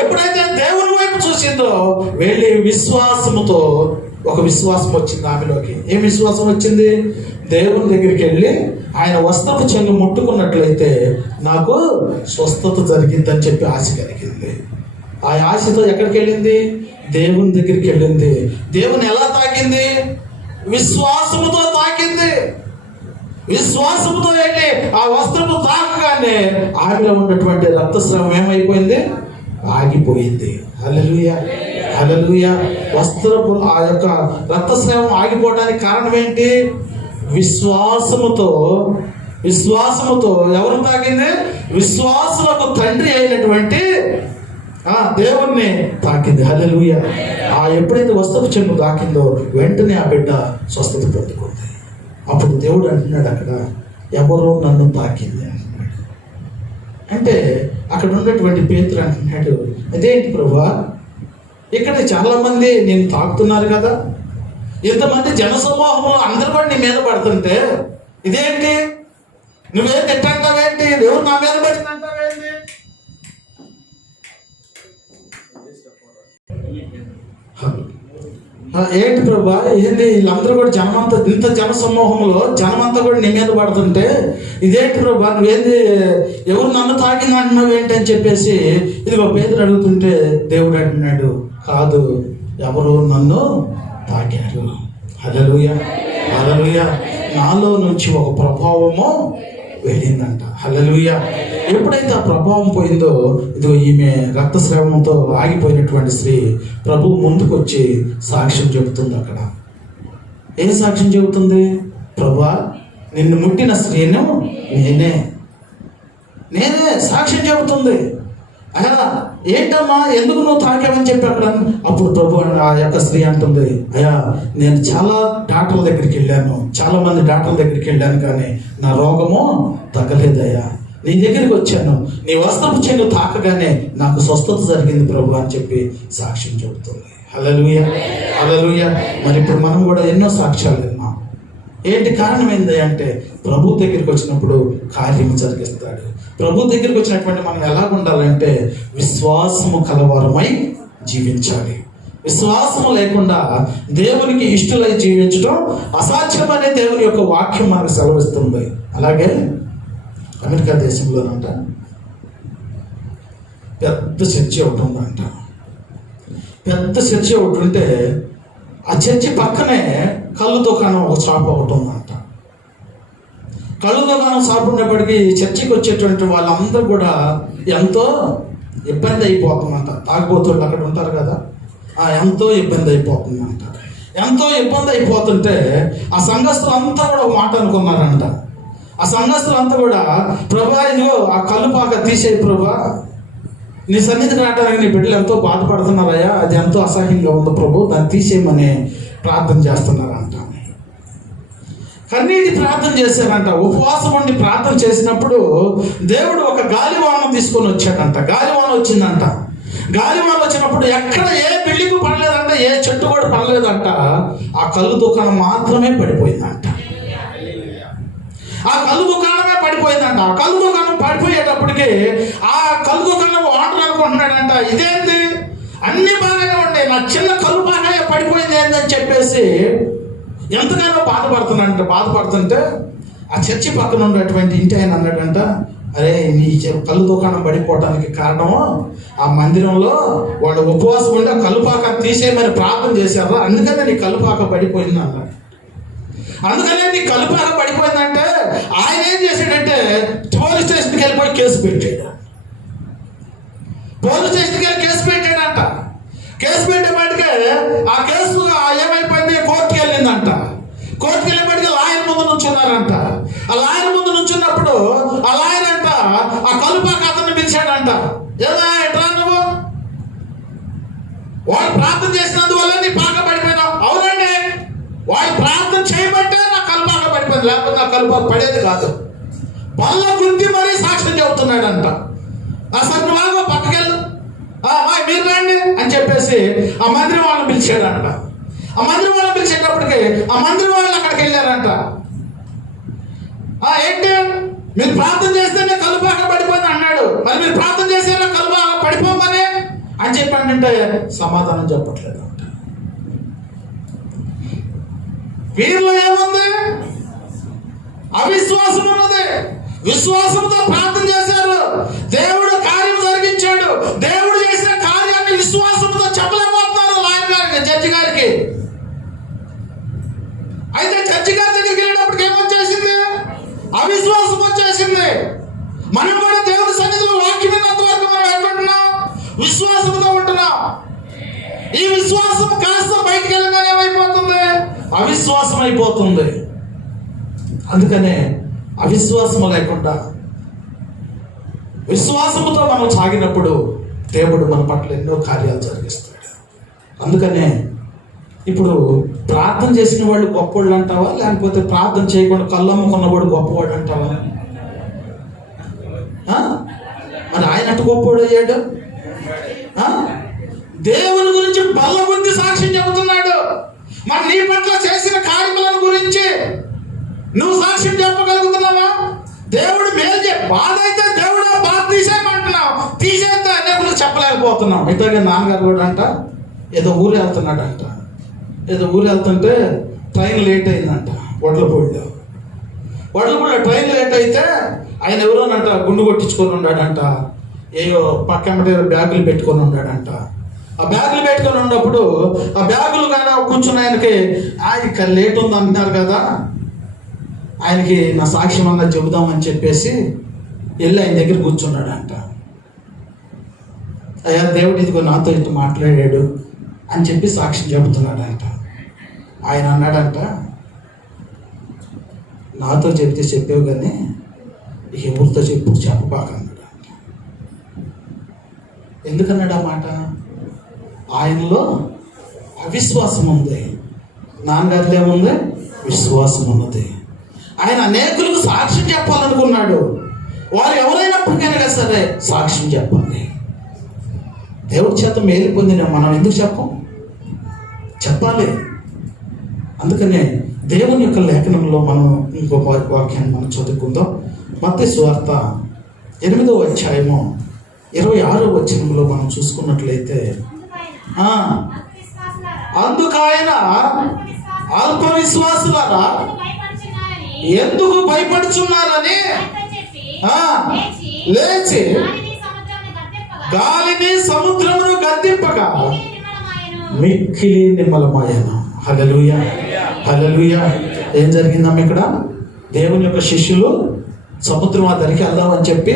ఎప్పుడైతే దేవుని వైపు చూసిందో వెళ్ళి విశ్వాసముతో ఒక విశ్వాసం వచ్చింది ఆమెలోకి. ఏం విశ్వాసం వచ్చింది? దేవుని దగ్గరికి వెళ్ళి ఆయన వస్త్రపు చెంగు ముట్టుకున్నట్లయితే నాకు స్వస్థత జరిగిందని చెప్పి ఆశ కలిగింది. ఆ ఆశతో ఎక్కడికి వెళ్ళింది? దేవుని దగ్గరికి వెళ్ళింది. దేవుని ఎలా తాకింది? విశ్వాసముతో తాకింది. విశ్వాసముతో ఏంటి ఆ వస్త్రము తాకగానే ఆమెలో ఉన్నటువంటి రక్తస్రావం ఏమైపోయింది? ఆగిపోయింది. హల్లెలూయా, హల్లెలూయా. వస్త్రపు ఆ యొక్క రక్తస్రావం ఆగిపోవడానికి కారణం ఏంటి? విశ్వాసముతో ఎవరు తాకింది? విశ్వాసులకు తండ్రి అయినటువంటి దేవుణ్ణి తాకింది. హల్లెలూయా. ఎప్పుడైతే వస్త్రపు చెంగు తాకిందో వెంటనే ఆ బిడ్డ స్వస్థత పొందుకుంది. అప్పుడు దేవుడు అంటున్నాడు, అక్కడ ఎవరో నన్ను తాకింది అంటున్నాడు. అంటే అక్కడ ఉన్నటువంటి పేతురు అంటున్నాడు, అదేంటి ప్రభువా, ఇక్కడ చాలా మంది నేను తాకుతున్నారు కదా, ఇంతమంది జనసమూహంలో అందరూ కూడా నీ మీద పడుతుంటే ఇదేంటి, నువ్వేం తిట్టంటావేంటి, దేవుడు నా మీద పడుతుందంటావేంటి? ఏంటి ప్రభా, ఏంటి వీళ్ళందరూ కూడా జనమంతా, ఇంత జన సమూహంలో జనమంతా కూడా నీ మీద పడుతుంటే ఇదేంటి ప్రభా, నువ్వేంది, ఎవరు నన్ను తాకింది అంటున్నావు ఏంటి అని చెప్పేసి ఇదిగో పేదలు అడుగుతుంటే దేవుడు అంటున్నాడు, కాదు, ఎవరు నన్ను తాకారు. హల్లెలూయా, హల్లెలూయా. నాలో నుంచి ఒక ప్రభావము వెళ్ళిందంట. హల్లెలూయా. ఎప్పుడైతే ఆ ప్రభావం పోయిందో ఇదిగో ఈమె రక్తస్రావంతో ఆగిపోయినటువంటి స్త్రీ ప్రభు ముందుకు వచ్చి సాక్ష్యం చెబుతుంది. అక్కడ ఏం సాక్ష్యం చెబుతుంది? ప్రభువా, నిన్ను ముట్టిన స్త్రీను నేనే సాక్ష్యం చెబుతుంది. అయ్యా ఏంటమ్మా, ఎందుకు నువ్వు తాకావని చెప్పి అక్కడ. అప్పుడు ప్రభు ఆ యొక్క స్త్రీ అంటుంది, అయ్యా నేను చాలా డాక్టర్ల దగ్గరికి వెళ్ళాను, చాలా మంది డాక్టర్ల దగ్గరికి వెళ్ళాను, కానీ నా రోగము తగ్గలేదయ్యా, నీ దగ్గరికి వచ్చాను, నీ వస్త్రపు చెంగు తాకగానే నాకు స్వస్థత జరిగింది ప్రభు అని చెప్పి సాక్ష్యం చెబుతుంది. హల్లెలూయా, హల్లెలూయా. మరి ఇప్పుడు మనం కూడా ఎన్నో సాక్ష్యాలు విన్నాం. ఏంటి కారణం ఏంటి అంటే ప్రభు దగ్గరికి వచ్చినప్పుడు కార్యం జరిగిస్తాడు. ప్రభు దగ్గరికి వచ్చినటువంటి మనం ఎలా ఉండాలంటే విశ్వాసము కలవారమై జీవించాలి. విశ్వాసము లేకుండా దేవునికి ఇష్టలై జీవించడం అసాధ్యమనే దేవుని యొక్క వాక్యం మనకు సెలవిస్తుంది. అలాగే అమెరికా దేశంలోనంట పెద్ద చర్చి ఒకటి ఉందంట. పెద్ద చర్చి ఒకటి ఉంటే ఆ చర్చి పక్కనే కళ్ళు దుకాణం ఒక షాప్ ఒకటి ఉందంట. కళ్ళు దుకాణం షాప్ ఉన్నప్పటికీ చర్చికి వచ్చేటువంటి వాళ్ళందరూ కూడా ఎంతో ఇబ్బంది అయిపోతుందంట. తాగుబోతులు అక్కడ ఉంటారు కదా, ఎంతో ఇబ్బంది అయిపోతుందంట. ఎంతో ఇబ్బంది అయిపోతుంటే ఆ సంఘస్థులు అంతా కూడా ఒక మాట అనుకున్నారంట. ఆ సంఘస్థులంతా కూడా, ప్రభా ఇదిగో ఆ కళ్ళు పాక తీసేయి ప్రభా, నీ సన్నిధికి రావడానికి నీ బిడ్డలు ఎంతో బాధపడుతున్నారయ్యా, అది ఎంతో అసహ్యంగా ఉంది ప్రభు, దాన్ని తీసేయమని ప్రార్థన చేస్తున్నారంట. కన్నీటి ప్రార్థన చేశారంట. ఉపవాసం ఉండి ప్రార్థన చేసినప్పుడు దేవుడు ఒక గాలివానం తీసుకొని వచ్చాడంట. గాలివాన వచ్చిందంట. గాలివాన వచ్చినప్పుడు ఎక్కడ ఏ బిల్డింగ్ పడలేదంట, ఏ చెట్టు కూడా పడలేదంట. ఆ కళ్ళు దుకాణం మాత్రమే పడిపోయిందంట. ఆ కళ్ళు దుకాణమే పడిపోయిందంట. ఆ కళ్ళు దుకాణం పడిపోయేటప్పటికి ఆ కళ్ళు దుకాణం ఓనర్ అనుకుంటున్నాడంట, ఇదేంటి అన్ని బాగానే ఉండే, నా చిన్న కళ్ళు బాగా పడిపోయింది ఏందని చెప్పేసి ఎంతగానో బాధపడుతుంటే ఆ చర్చి పక్కన ఉన్నటువంటి ఇంటి ఆయన అన్నాడంట, అరే నీ కళ్ళు దుకాణం పడిపోవడానికి కారణము ఆ మందిరంలో వాడు ఉపవాసం ఉండి ఆ కల్లుపాక తీసేయమని ప్రార్థన చేశారు, అందుకనే నీ కల్లుపాక పడిపోయింది అన్నాడు. అందుకనే నీ కల్లుపాక పడిపోయిందంటే ఆయన ఏం చేశాడంటే పోలీస్ స్టేషన్కి వెళ్ళిపోయి కేసు పెట్టాడు. పోలీస్ స్టేషన్కి వెళ్ళి కేసు పెట్టాడంట. కేసు పెట్టేపాటికే ఆ కేసు ఏమైపోయింది, కోర్టుకి వెళ్ళిందంట. కోర్టుకి వెళ్ళేపాటికి లాయర్ ముందు నుంచున్నారంట. ఆ లాయర్ ముందు నుంచున్నప్పుడు ఆ లాయర్ అంట ఆ కలుపాక అతన్ని పిలిచాడంట, ఏదా ఎట్లా నువ్వు వాడు ప్రార్థన చేసినందువల్ల నీ పాక పడిపోయినావు. అవునండి, వాడు ప్రార్థన చేయబట్టే నా కలుపాక పడిపోయింది, లేకపోతే నా కలుపాక పడేది కాదు. బల్ల గుర్తి మరీ సాక్ష్యం చెబుతున్నాడంట. అసలు నువ్వు పక్కకెళ్ళు, మీరు రండి అని చెప్పేసి ఆ మందిరం వాళ్ళని పిలిచాడంట. ఆ మందిరం వాళ్ళని పిలిచేటప్పటికి ఆ మందిరం వాళ్ళు అక్కడికి వెళ్ళారంట. ఏంటి మీరు ప్రార్థన చేస్తేనే కలుపాక పడిపోయింది అన్నాడు, మరి మీరు ప్రార్థన చేస్తేనే కలుపాక పడిపోమని అని చెప్పాడంటే సమాధానం చెప్పట్లేదు అంట. వీరిలో ఏముంది? అవిశ్వాసం ఉన్నది. విశ్వాసంతో ప్రార్థన చేశారు, దేవుడు కార్యం జరిగించాడు. దేవుడు చేసిన కార్యాన్ని విశ్వాసంతో చెప్పలేకపోతున్నారు లాయర్ గారికి, జడ్జి గారికి. అయితే జడ్జి గారి దగ్గరికి వెళ్ళినప్పటికి ఏమొచ్చేసింది? అవిశ్వాసం వచ్చేసింది. మనం కూడా దేవుని సన్నిధిలో వాక్యం విన్నంత వరకు మనం ఎక్కడున్నాం? విశ్వాసంతో ఉంటున్నాం. ఈ విశ్వాసం కాస్త బయటికి వెళ్ళగానే ఏమైపోతుంది? అవిశ్వాసం అయిపోతుంది. అందుకనే అవిశ్వాసము లేకుండా విశ్వాసముతో మనం సాగినప్పుడు దేవుడు మన పట్ల ఎన్నో కార్యాలు జరిగిస్తాడు. అందుకనే ఇప్పుడు ప్రార్థన చేసిన వాళ్ళు గొప్పవాళ్ళు అంటావా, లేకపోతే ప్రార్థన చేయకుండా కళ్ళమ్ముకున్నవాడు గొప్పవాడు అంటావా? మరి ఆయన అటు గొప్పవాడు అయ్యాడు. దేవుని గురించి బల్ల గురించి సాక్ష్యం చెబుతున్నాడు. మరి నీ పట్ల చేసిన కార్యములను గురించి నువ్వు సాక్ష్యం చెప్పగలుగుతున్నావా? దేవుడు మేలు బాధ అయితే దేవుడు బాధ తీసేయమంటున్నావు, తీసేస్తే అనే గురించి చెప్పలేకపోతున్నావు. ఇట్లాగే నాన్నగారు కూడా అంట ఏదో ఊరు వెళ్తున్నాడంట. ఏదో ఊరు వెళ్తుంటే ట్రైన్ లేట్ అయిందంట. వడ్లపూడిలో ట్రైన్ లేట్ అయితే ఆయన ఎవరోనంట గుండు కొట్టించుకొని ఉన్నాడంట. ఏయో పక్కన బ్యాగులు పెట్టుకొని ఉన్నాడంట. ఆ బ్యాగులు పెట్టుకొని ఉన్నప్పుడు ఆ బ్యాగులు కాడ కూర్చున్న ఆయనకి ఇక్కడ లేట్ ఉంది అంటున్నారు కదా, ఆయనకి నా సాక్ష్యం అన్నది చెబుదామని చెప్పేసి వెళ్ళి ఆయన దగ్గర కూర్చున్నాడంట. అయ్యా దేవుడు ఇదిగో నాతో ఇటు మాట్లాడాడు అని చెప్పి సాక్ష్యం చెబుతున్నాడంట. ఆయన అన్నాడంట, నాతో చెప్తే చెప్పావు కానీ ఎవరితో చెప్పబాకన్నాడంట. ఎందుకన్నాడు ఆ మాట? ఆయనలో అవిశ్వాసం ఉంది, నాన్నగారిలో ఏముంది? విశ్వాసం ఉన్నది. ఆయన అనేకులకు సాక్ష్యం చెప్పాలనుకున్నాడు. వారు ఎవరైనప్పటికైనా సరే సాక్ష్యం చెప్పాలి. దేవుడి చేత మేలు పొందిన మనం ఎందుకు చెప్పాలి. అందుకనే దేవుని యొక్క లేఖనంలో మనం ఇంకొక వాక్యాన్ని మనం చదువుకుందాం. మత్తయి సువార్త 8వ అధ్యాయము 26వ వచనంలో మనం చూసుకున్నట్లయితే, అందుకాయన అల్ప విశ్వాసులారా ఎందుకు భయపడుచున్నారని లేచి గాలిని సముద్రమును గద్దింపగా మిక్కిలి నిమ్మలమాయన. హల్లెలూయా, హల్లెలూయా. ఏం జరిగిందమ్మ ఇక్కడ? దేవుని యొక్క శిష్యులు సముద్రం ఆ దరికి వెళ్దామని చెప్పి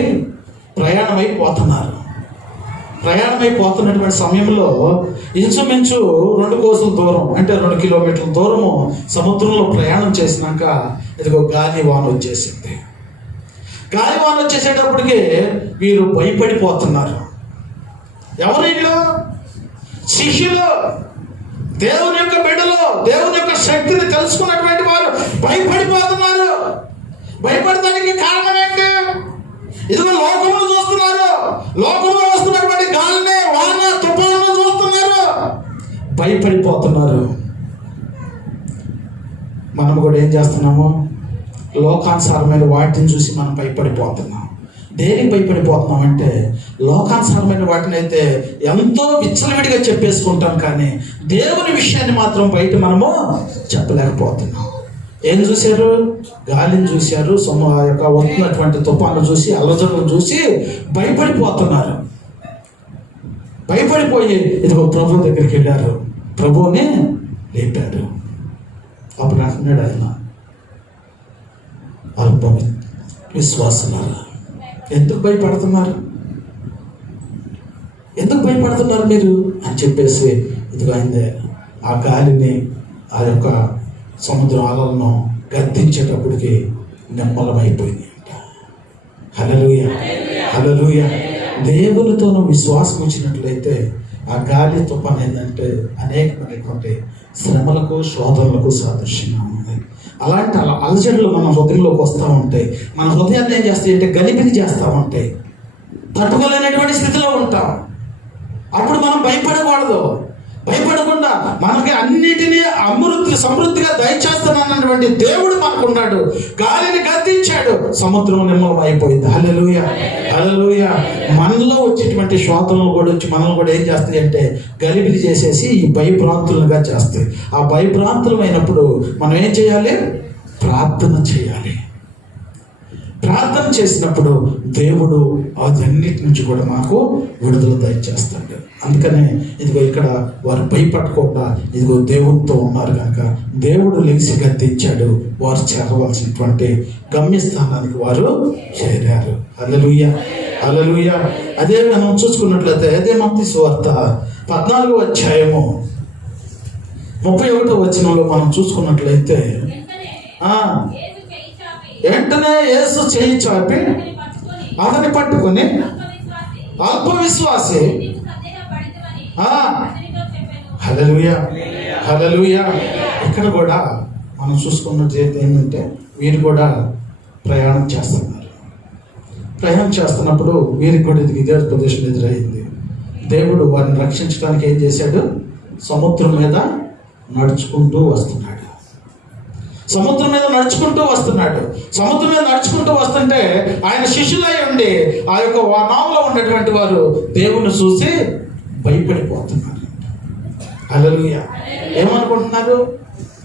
ప్రయాణమైపోతున్నటువంటి సమయంలో ఇంచుమించు 2 కోసుల దూరం, అంటే 2 కిలోమీటర్ల దూరము సముద్రంలో ప్రయాణం చేసినాక ఇదిగో గాలి వాన వచ్చేసింది. గాలి వాన వచ్చేసేటప్పటికి వీరు భయపడిపోతున్నారు. ఎవరు వీళ్ళు? శిష్యులు, దేవుని యొక్క బిడ్డలు, దేవుని యొక్క శక్తిని తెలుసుకున్నటువంటి వారు భయపడిపోతున్నారు. భయపడటానికి కారణం ఏంటి? ఇదిగో లోకంలో చూస్తున్నారు, లోకంలో వస్తున్నటువంటి గాలిని, వాన, తుఫాను చూస్తున్నారు, భయపడిపోతున్నారు. మనం కూడా ఏం చేస్తున్నాము? లోకానుసారమైన వాటిని చూసి మనం భయపడిపోతున్నాం. దేనికి భయపడిపోతున్నాం అంటే, లోకానుసారమైన వాటిని అయితే ఎంతో విచ్చలవిడిగా చెప్పేసుకుంటాం, కానీ దేవుని విషయాన్ని మాత్రం బయట మనము చెప్పలేకపోతున్నాం. ఏం చూశారు? గాలిని చూశారు, ఆ యొక్క వస్తున్నటువంటి తుఫాను చూసి, అల్లజడులను చూసి భయపడిపోతున్నారు. భయపడిపోయి ఇదిగో ప్రభు దగ్గరికి వెళ్ళారు, ప్రభువుని లేపారు. అప్పుడు అంటున్నాడు ఆయన, అల్ప విశ్వాసులారా ఎందుకు భయపడుతున్నారు మీరు అని చెప్పేసి ఇదిగో అయిందే ఆ గాలిని, ఆ యొక్క సముద్ర అలలను గద్దించేటప్పటికి నిమ్మలమైపోయింది అంట. హల్లెలూయా, హల్లెలూయా. దేవునితోనూ విశ్వాసం వచ్చినట్లయితే ఆ గాలి తుఫాను ఏంటంటే అనేకమైనటువంటి శ్రమలకు, శోధనలకు సాదృశ్యంగా ఉంది. అలాంటి అలజడులు మన హృదయంలోకి వస్తూ ఉంటాయి. మన హృదయాన్ని ఏం చేస్తాయి అంటే గలిబిలి చేస్తూ ఉంటాయి. తట్టుకోలేనటువంటి స్థితిలో ఉంటాం. అప్పుడు మనం భయపడకూడదు. భయపడకుండా మనకి అన్నిటినీ సమృద్ధిగా దయచేస్తానన్నటువంటి దేవుడు మనకున్నాడు. గాలిని గద్దించాడు, సముద్రం నిమ్మలం అయిపోయింది. హల్లెలూయా, హల్లెలూయా. మనలో వచ్చేటువంటి శోధనలు కూడా వచ్చి మనల్ని కూడా ఏం చేస్తాయి అంటే గలిబిలి చేసేసి ఈ భయభ్రాంతులుగా చేస్తాయి. ఆ భయభ్రాంతులు అయినప్పుడు మనం ఏం చేయాలి? ప్రార్థన చేయాలి. ప్రార్థన చేసినప్పుడు దేవుడు అదన్నిటి నుంచి కూడా మాకు విడుదల దయచేస్తాడు. అందుకనే ఇదిగో ఇక్కడ వారు భయపడకుండా ఇదిగో దేవునితో ఉన్నారు కనుక దేవుడు లెగిసి గద్దించాడు. వారు చేరవలసినటువంటి గమ్యస్థానానికి వారు చేరారు. హల్లెలూయా, హల్లెలూయా. అదే మనం చూసుకున్నట్లయితే అదే మత్తయి సువార్త 14వ అధ్యాయము 31వ వచనంలో మనం చూసుకున్నట్లయితే వెంటనే యేసు చేయి చాపి అతని పట్టుకొని అల్ప విశ్వాసి, హల్లెలూయా, హల్లెలూయా. ఇక్కడ కూడా మనం చూసుకున్నట్టు ఏంటంటే వీరు కూడా ప్రయాణం చేస్తున్నారు. ప్రయాణం చేస్తున్నప్పుడు వీరికి కూడా ఇదే ప్రదేశం ఎదురైంది. దేవుడు వారిని రక్షించడానికి ఏం చేశాడు? సముద్రం మీద నడుచుకుంటూ వస్తున్నాడు. సముద్రం మీద నడుచుకుంటూ వస్తున్నాడు. సముద్రం మీద నడుచుకుంటూ వస్తుంటే ఆయన శిష్యులై ఉండి ఆ యొక్క నామలో ఉన్నటువంటి వారు దేవుణ్ణి చూసి భయపడిపోతున్నారు. హల్లెలూయా. ఏమనుకుంటున్నారు?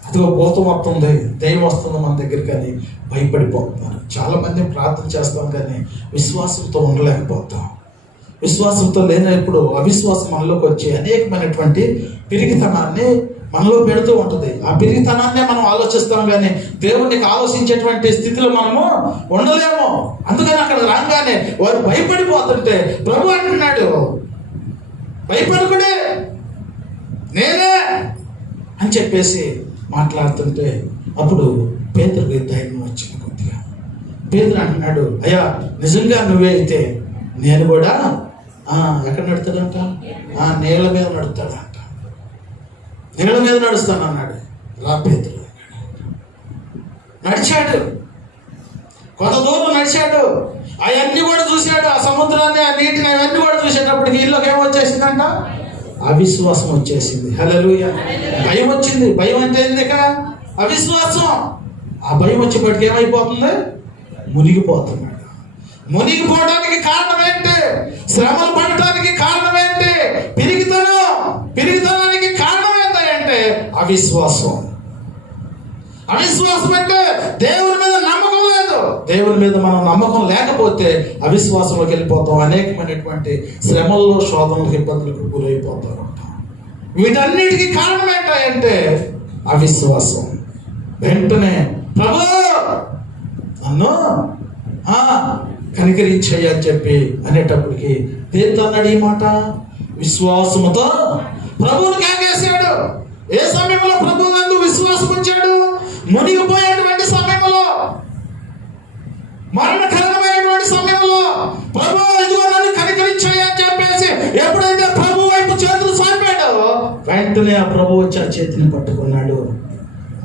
అదిగో భూతం వస్తుంది, దెయ్యం వస్తుంది మన దగ్గరికి అని భయపడిపోతున్నారు. చాలా మంది ప్రార్థన చేస్తాం కానీ విశ్వాసంతో ఉండలేకపోతాం. విశ్వాసంతో లేనప్పుడు అవిశ్వాసం మనలోకి వచ్చి అనేకమైనటువంటి పిరిగితనాన్ని మనలో పెడుతూ ఉంటుంది. ఆ పిరిగితనాన్నే మనం ఆలోచిస్తాం కానీ దేవునికి ఆలోచించేటువంటి స్థితిలో మనము ఉండలేము. అందుకని అక్కడ రాగానే వారు భయపడిపోతుంటే ప్రభు అంటున్నాడు, భయపడకుడే, నేనే అని చెప్పేసి మాట్లాడుతుంటే అప్పుడు పేతురుకి ధైర్యం వచ్చింది కొద్దిగా. పేతురు అంటున్నాడు, అయ్యా నిజంగా నువ్వే అయితే నేను కూడా ఎక్కడ నడుతాడంట? నీళ్ళ మీద నడుతాడంట. నీళ్ళ మీద నడుస్తాను అన్నాడు. రా పేతురు నడిచాడు. కొంత దూరం నడిచాడు. అవన్నీ కూడా చూశాడు. ఆ సముద్రాన్ని, ఆ నీటిని, అవన్నీ కూడా చూసేటప్పటికి ఇళ్ళకి ఏమొచ్చేసిందంట? అవిశ్వాసం వచ్చేసింది. హల్లెలూయా. భయం వచ్చింది. భయం అంటే ఏంది? ఇక అవిశ్వాసం. ఆ భయం వచ్చేప్పటికి ఏమైపోతుంది? మునిగిపోతున్నాడు. మునిగిపోవడానికి కారణం ఏంటి? శ్రమలు పడటానికి కారణం ఏంటి? పిరిగితనానికి కారణం ఏంటంటే అవిశ్వాసం. అవిశ్వాసం అంటే దేవుని మీద నమ్మకం లేదు. దేవుని మీద మనం నమ్మకం లేకపోతే అవిశ్వాసంలోకి వెళ్ళిపోతాం. అనేకమైనటువంటి శ్రమల్లో, శోధనలకు, ఇబ్బందులకు గురైపోతూ ఉంటాం. వీటన్నిటికీ కారణం ఏంటంటే అవిశ్వాసం. వెంటనే ప్రభు నన్ను కనికరించాయి అని చెప్పి అనేటప్పటికి దేంతో అన్నాడు ఈ మాట? విశ్వాసముతో ప్రభువుని కాగేశాడు. ఏ సమయంలో ప్రభువు నందు విశ్వాసం ఉంచాడు? మునిగిపోయేటువంటి సమయంలో, మరణకరమైనటువంటి సమయంలో ప్రభు ఇదిగో నన్ను కనికరించాయి అని చెప్పేసి ఎప్పుడైతే ప్రభు వైపు చేతులు సాపాడో వెంటనే ఆ ప్రభు వచ్చి ఆ చేతిని పట్టుకున్నాడు.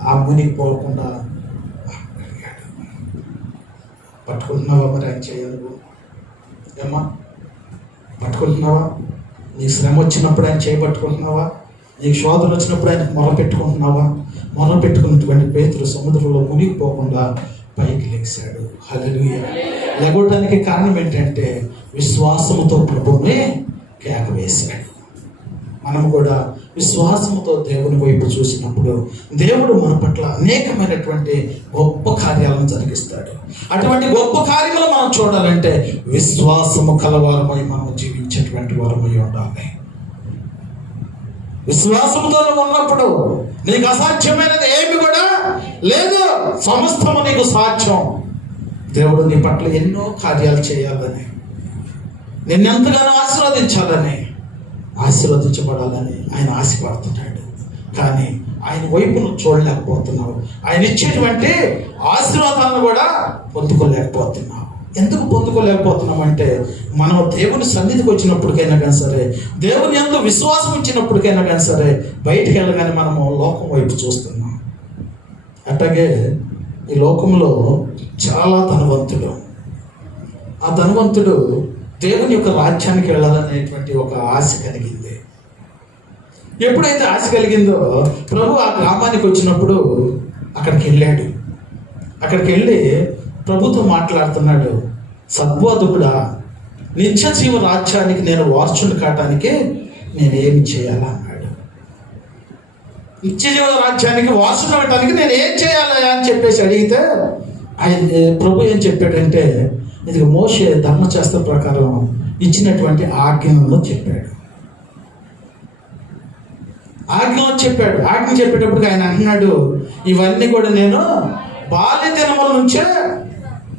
ఆ మునిగిపోకుండా పట్టుకుంటున్నావా? మరి ఆయన చేయాలి ఏమ్మా? పట్టుకుంటున్నావా? నీకు శ్రమ వచ్చినప్పుడు ఆయన చేయబట్టుకుంటున్నావా? నీకు శోధన వచ్చినప్పుడు ఆయన మొర పెట్టుకుంటున్నావా? మొర పెట్టుకున్నటువంటి పేతురు సముద్రంలో మునిగిపోకుండా పైకి లెగిశాడు. హల్లెలూయా. లెగవడానికి కారణం ఏంటంటే విశ్వాసముతో ప్రభువుని కేక వేశాడు. మనం కూడా విశ్వాసముతో దేవుని వైపు చూసినప్పుడు దేవుడు మన పట్ల అనేకమైనటువంటి గొప్ప కార్యాలను జరిగిస్తాడు. అటువంటి గొప్ప కార్యములు మనం చూడాలంటే విశ్వాసము కలవారమై మనం జీవించేటువంటి వారమై ఉండాలి. విశ్వాసముతో ఉన్నప్పుడు నీకు అసాధ్యమైనది ఏమి కూడా లేదు. సమస్తము నీకు సాధ్యం. దేవుడు నీ పట్ల ఎన్నో కార్యాలు చేయాలని, నిన్నెంతగానో ఆశీర్వదించబడాలని ఆయన ఆశపడుతున్నాడు. కానీ ఆయన వైపును చూడలేకపోతున్నావు. ఆయన ఇచ్చేటువంటి ఆశీర్వాదాలను కూడా పొందుకోలేకపోతున్నావు. ఎందుకు పొందుకోలేకపోతున్నాం అంటే మనం దేవుని సన్నిధికి వచ్చినప్పటికైనా కానీ సరే, దేవుని యందు విశ్వాసం ఇచ్చినప్పటికైనా కానీ సరే, బయటికి వెళ్ళగానే మనము లోకం వైపు చూస్తున్నాం. అట్లాగే ఈ లోకంలో చాలా ధనవంతుడు. ఆ ధనవంతుడు దేవుని యొక్క రాజ్యానికి వెళ్ళాలనేటువంటి ఒక ఆశ కలిగింది. ఎప్పుడైతే ఆశ కలిగిందో ప్రభు ఆ గ్రామానికి వచ్చినప్పుడు అక్కడికి వెళ్ళాడు. అక్కడికి వెళ్ళి ప్రభుతో మాట్లాడుతున్నాడు. సద్బోధకుడా, నిత్య జీవ రాజ్యానికి నేను వారసుని కావటానికి నేనేమి చేయాలా అన్నాడు. నిత్య జీవ రాజ్యానికి వారసుని అవటానికి నేను ఏం చేయాలా అని చెప్పేసి అడిగితే ఆయన ప్రభు ఏం చెప్పాడంటే, ఇది మోషే ధర్మశాస్త్ర ప్రకారం ఇచ్చినటువంటి ఆజ్ఞలను చెప్పాడు. ఆజ్ఞ చెప్పేటప్పుడు ఆయన అంటున్నాడు, ఇవన్నీ కూడా నేను బాల్య దినముల నుంచే,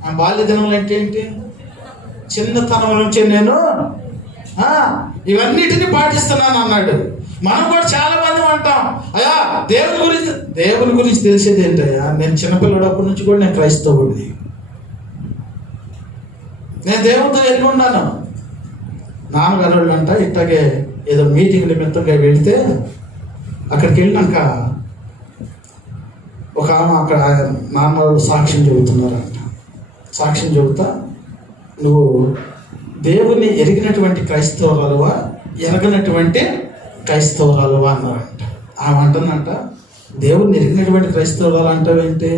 ఆ బాల్య దినములు అంటే ఏంటి, చిన్నతనం నుంచే నేను ఇవన్నిటిని పాటిస్తున్నాను అన్నాడు. మనం కూడా చాలా మంది అంటాం, అయ్యా దేవుని గురించి తెలిసేది ఏంటయ్యా, నేను చిన్నపిల్లడప్పటి నుంచి కూడా నేను క్రైస్తవుడిని, నేను దేవుడితో వెళ్ళి ఉన్నాను. నాన్నగారు అంట ఇట్లాగే ఏదో మీటింగ్ నిమిత్తంగా వెళితే అక్కడికి వెళ్ళినాక ఒక ఆమె అక్కడ నాన్న సాక్ష్యం చెబుతున్నారంట. సాక్ష్యం చెబుతా, నువ్వు దేవుణ్ణి ఎరిగినటువంటి క్రైస్తవురాలువా, ఎరగనటువంటి క్రైస్తవురాలువా అన్నారంట. ఆమె అంటుందంట, దేవుణ్ణి ఎరిగినటువంటి క్రైస్తవురాలు అంటావేంటి,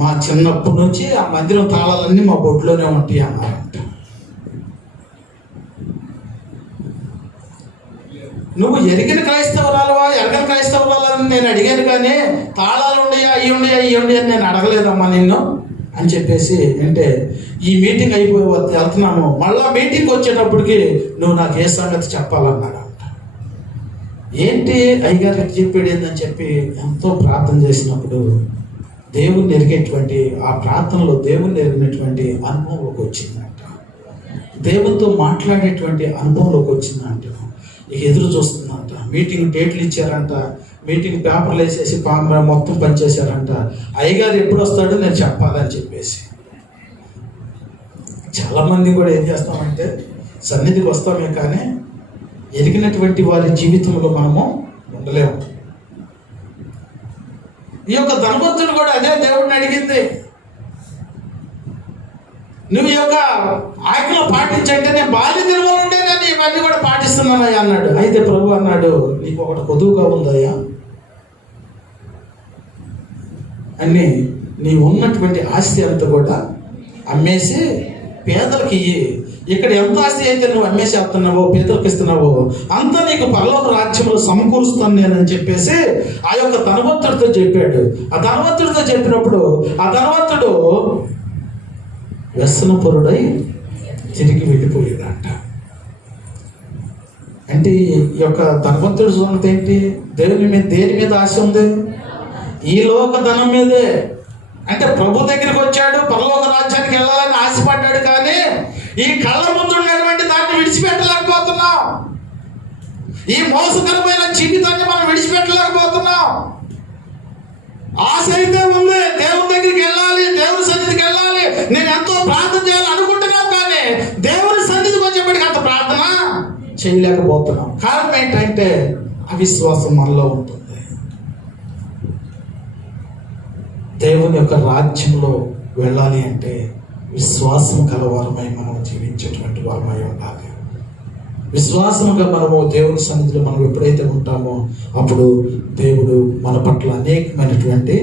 మా చిన్నప్పటి నుంచి ఆ మందిరం తాళాలన్నీ మా బొడ్లోనే ఉంటాయి అన్నారంట. నువ్వు ఎరిగిన క్రైస్తవురాలువా, ఎరగని క్రైస్తవురాలని నేను అడిగాను, కానీ తాళాలు ఉండయా, ఇవి ఉండయా అని నేను అడగలేదమ్మా నిన్ను అని చెప్పేసి. అంటే ఈ మీటింగ్ అయిపోయి వెళ్తున్నాము, మళ్ళా మీటింగ్ వచ్చేటప్పటికి నువ్వు నాకు ఏ సంగతి చెప్పాలన్నాడంట. ఏంటి అయ్యగారికి చెప్పాడు ఏందని చెప్పి ఎంతో ప్రార్థన చేసినప్పుడు దేవుణ్ణి ఎరిగేటువంటి ఆ ప్రార్థనలో దేవుణ్ణి ఎరిగినటువంటి అనుభవంలోకి వచ్చిందంట. దేవునితో మాట్లాడేటువంటి అనుభవంలోకి వచ్చిందంట. ఇక ఎదురు చూస్తుందంట. మీటింగ్ డేట్లు ఇచ్చారంట, మీటింగ్ పేపర్లు వేసేసి మొత్తం పనిచేశారంట. అయ్యగారు ఎప్పుడు వస్తాడో నేను చెప్పాలని చెప్పేసి. చాలామంది కూడా ఏం చేస్తామంటే సన్నిధికి వస్తామే కానీ ఎరిగినటువంటి వారి జీవితంలో మనము ఉండలేము. ఈ యొక్క ధనవంతుడు కూడా అదే దేవుడిని అడిగింది, నువ్వు ఈ యొక్క ఆజ్ఞలు పాటించంటే నేను బాల్య దినముల నుండే నేను ఇవన్నీ కూడా పాటిస్తున్నానయ్యా అన్నాడు. అయితే ప్రభు అన్నాడు, నీకు ఒకటి కొదువుగా ఉందయ్యా, అని నీ ఉన్నటువంటి ఆస్తి అంతా కూడా అమ్మేసి పేదలకి ఇయ్యి. ఇక్కడ ఎంత ఆస్తి అయితే నువ్వు అమ్మేసి వస్తున్నావో, పేదలకు ఇస్తున్నావో, అంతా నీకు పరలోక రాజ్యంలో సమకూరుస్తాను నేనని చెప్పేసి ఆ యొక్క ధనవంతుడితో చెప్పాడు. ఆ ధనవంతుడితో చెప్పినప్పుడు ఆ ధనవంతుడు వ్యసనపరుడై తిరిగి వెళ్ళిపోయాడంట. అంటే ఈ యొక్క ధనవంతుడు సంగతి ఏంటి, దేవుని మీద దేని మీద ఆశ ఉంది, ఈ లోక ధనం మీదే. అంటే ప్రభు దగ్గరికి వచ్చాడు, పరలోక రాజ్యానికి వెళ్ళాలని ఆశపడ్డాడు, కానీ ఈ కళ్ళ ముందు ఉన్నటువంటి దాన్ని విడిచిపెట్టలేకపోతున్నాం. ఈ మోసకరమైన జీవితాన్ని మనం విడిచిపెట్టలేకపోతున్నాం. ఆశ అయితే ఉంది, దేవుని దగ్గరికి వెళ్ళాలి, దేవుని సన్నిధికి వెళ్ళాలి, నేను ఎంతో ప్రార్థన చేయాలి అనుకుంటున్నాం, కానీ దేవుని సన్నిధికి వచ్చేప్పటికి అంత ప్రార్థన చేయలేకపోతున్నాం. కారణం ఏంటంటే అవిశ్వాసం మనలో ఉంటుంది. దేవుని యొక్క రాజ్యంలో వెళ్ళాలి అంటే విశ్వాసం కలవారమై మనం జీవించేటువంటి వారమై ఉండాలి. విశ్వాసముగా మనము దేవుని సన్నిధిలో మనం ఎప్పుడైతే ఉంటామో అప్పుడు దేవుడు మన పట్ల అనేకమైనటువంటి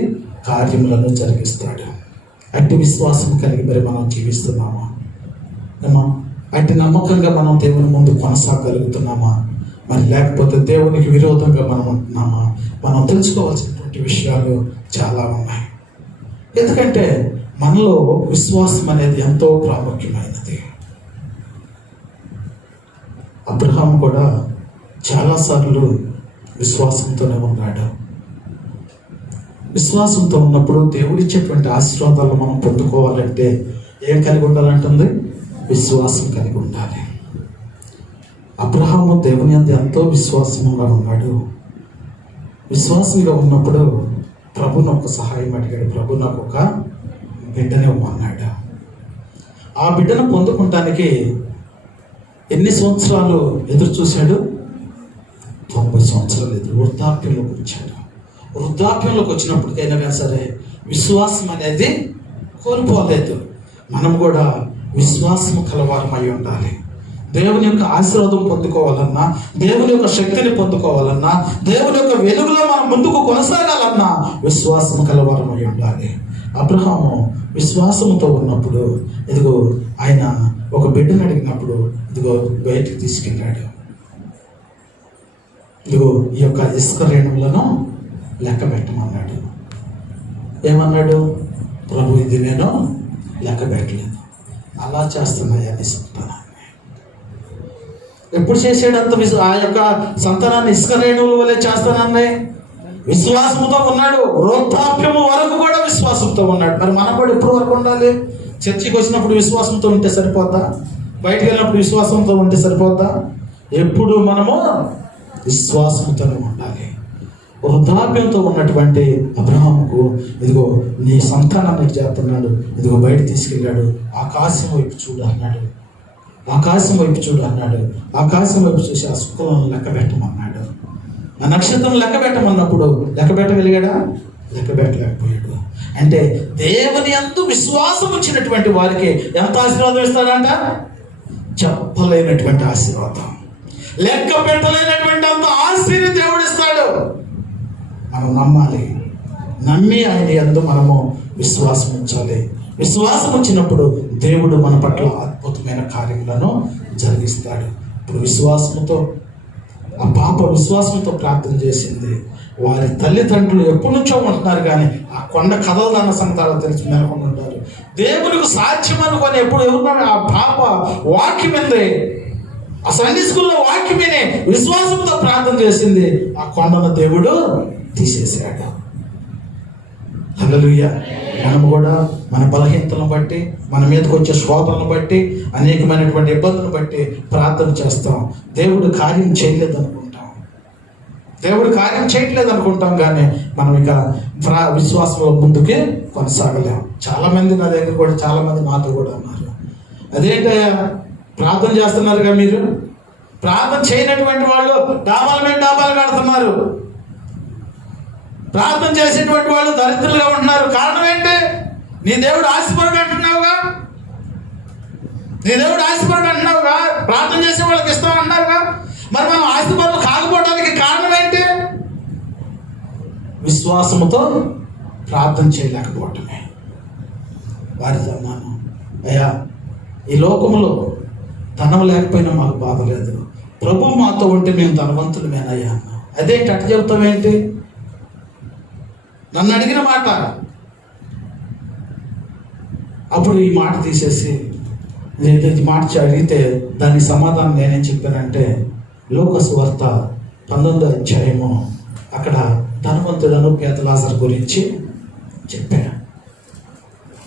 కార్యములను జరిగిస్తాడు. అట్టి విశ్వాసం కలిగి మరి మనం జీవిస్తున్నామా, అట్టి నమ్మకంగా మనం దేవుని ముందు కొనసాగలుగుతున్నామా, మరి లేకపోతే దేవునికి విరోధంగా మనం ఉంటున్నామా? మనం తెలుసుకోవాల్సినటువంటి విషయాలు చాలా ఉన్నాయి. ఎందుకంటే మనలో విశ్వాసం అనేది ఎంతో ప్రాముఖ్యమైనది. అబ్రహాం కూడా చాలాసార్లు విశ్వాసంతోనే ఉన్నాడు. విశ్వాసంతో ఉన్నప్పుడు దేవుడిచ్చేటువంటి ఆశీర్వాదాలు మనం పొందుకోవాలంటే ఏం కలిగి ఉండాలంటుంది? విశ్వాసం కలిగి ఉండాలి. అబ్రహాము దేవుని యందు ఎంతో విశ్వాసంగా ఉన్నాడు. విశ్వాసంగా ఉన్నప్పుడు ప్రభుని ఒక సహాయం అడిగాడు. ప్రభు నాకు ఒక బిడ్డని ఇవ్వమన్నాడు. ఆ బిడ్డను పొందుకుంటానికి ఎన్ని సంవత్సరాలు ఎదురు చూశాడు? 90 సంవత్సరాలు వృద్ధాప్యంలోకి వచ్చాడు. వృద్ధాప్యంలోకి వచ్చినప్పటికైనా కానీ సరే విశ్వాసం అనేది కోల్పోలేదు. మనం కూడా విశ్వాసం కలవారమై ఉండాలి. దేవుని యొక్క ఆశీర్వాదం పొందుకోవాలన్నా, దేవుని యొక్క శక్తిని పొందుకోవాలన్నా, దేవుని యొక్క వెలుగులో మనం ముందుకు కొనసాగాలన్నా విశ్వాసం కలవారమై ఉండాలి. అబ్రహాము విశ్వాసంతో ఉన్నప్పుడు ఇదిగో ఆయన ఒక బిడ్డను అడిగినప్పుడు ఇదిగో బయటికి తీసుకెళ్ళాడు. ఇదిగో ఈ యొక్క ఇసుక రేణువులను లెక్క పెట్టమన్నాడు. ఏమన్నాడు? ప్రభు ఇది ఇది నేను లెక్క పెట్టలేదు. అలా చేస్తున్నాయా నీ సంతానాన్ని? ఎప్పుడు చేసాడంత ఆ యొక్క సంతానాన్ని ఇసుక రేణువుల వల్లే చేస్తానన్నాయి. విశ్వాసంతో ఉన్నాడు, వృద్ధాప్యము వరకు కూడా విశ్వాసంతో ఉన్నాడు. మరి మనం కూడా ఎప్పుడు వరకు ఉండాలి? చర్చికి వచ్చినప్పుడు విశ్వాసంతో ఉంటే సరిపోద్దా? బయటికి వెళ్ళినప్పుడు విశ్వాసంతో ఉంటే సరిపోద్దా? ఎప్పుడు మనము విశ్వాసంతోనే ఉండాలి. వృద్ధాప్యంతో ఉన్నటువంటి అబ్రహాముకు ఇదిగో నీ సంతానాన్ని చేస్తున్నాడు, ఇదిగో బయట తీసుకెళ్ళాడు. ఆకాశం వైపు చూడు అన్నాడు, ఆకాశం వైపు చూడు అన్నాడు. ఆకాశం వైపు చూసి ఆ శుక్లను లెక్క పెట్టమన్నాడు. ఆ నక్షత్రం లెక్క పెట్టమన్నప్పుడు లెక్క పెట్టగలిగాడా? లెక్క పెట్టలేకపోయాడు. అంటే దేవుని యందు విశ్వాసం ఉంచినటువంటి వారికి ఎంత ఆశీర్వాదం ఇస్తాడంట? చెప్పలేనటువంటి ఆశీర్వాదం, లెక్క పెట్టలేనటువంటి అంత ఆశీర్వాదం దేవుడు ఇస్తాడు. మనం నమ్మాలి, నమ్మి ఆయన యందు మనము విశ్వాసం ఉంచాలి. విశ్వాసం వచ్చినప్పుడు దేవుడు మన పట్ల అద్భుతమైన కార్యములను జరిగిస్తాడు. ఇప్పుడు విశ్వాసంతో ఆ పాప విశ్వాసంతో ప్రార్థన చేసింది. వారి తల్లిదండ్రులు ఎప్పటి నుంచో ఉంటున్నారు, కానీ ఆ కొండ కదలదన్న సంగతాలు తెలిసి మేలుకొని ఉంటారు. దేవునికి సాధ్యం అనుకొని ఎప్పుడు ఎవరున్నారు? ఆ పాప వాక్యమైంది, ఆ సండే స్కూల్లో వాక్యమేనే విశ్వాసంతో ప్రార్థన చేసింది. ఆ కొండను దేవుడు తీసేశాడు. హల్లెలూయా. మనం కూడా మన బలహీనతలను బట్టి, మన మీదకి వచ్చే శోధనలను బట్టి, అనేకమైనటువంటి ఇబ్బందులను బట్టి ప్రార్థన చేస్తాం. దేవుడు కార్యం చేయలేదు అనుకుంటాం, దేవుడు కార్యం చేయట్లేదు అనుకుంటాం, కానీ మనం ఇక విశ్వాసంలో ముందుకే కొనసాగలేం. చాలామంది నా దగ్గర కూడా, చాలామంది నాతో కూడా అన్నారు, అదేంటయ్యా ప్రార్థన చేస్తున్నారుగా మీరు, ప్రార్థన చేయనటువంటి వాళ్ళు డాబాల మీద డాబాలు కడుతున్నారు, ప్రార్థన చేసేటువంటి వాళ్ళు దరిద్రులుగా ఉంటున్నారు. కారణం ఏంటి? నీ దేవుడు ఆశపరుడు అంటున్నావుగా, నీ దేవుడు ఆశపరుడు అంటున్నావుగా, ప్రార్థన చేసే వాళ్ళకి ఇస్తాం అంటున్నారుగా. మరి మనం ఆశపరులు కాకపోవడానికి కారణం ఏంటి? విశ్వాసముతో ప్రార్థన చేయలేకపోవటమే. వారితో అన్నాను, అయ్యా ఈ లోకంలో ధనం లేకపోయినా మాకు బాధ లేదు, ప్రభు మాతో ఉంటే మేము ధనవంతులమేనయ్యా అన్నా. అదేంటి అట్ట చెబుతామేంటి? నన్ను అడిగిన మాట. అప్పుడు ఈ మాట తీసేసి ఈ మాట అడిగితే దానికి సమాధానం నేనేం చెప్పానంటే, లూకాసు వార్త 19వ అధ్యాయము అక్కడ ధనవంతుడను పేద లాజరు గురించి చెప్పాను.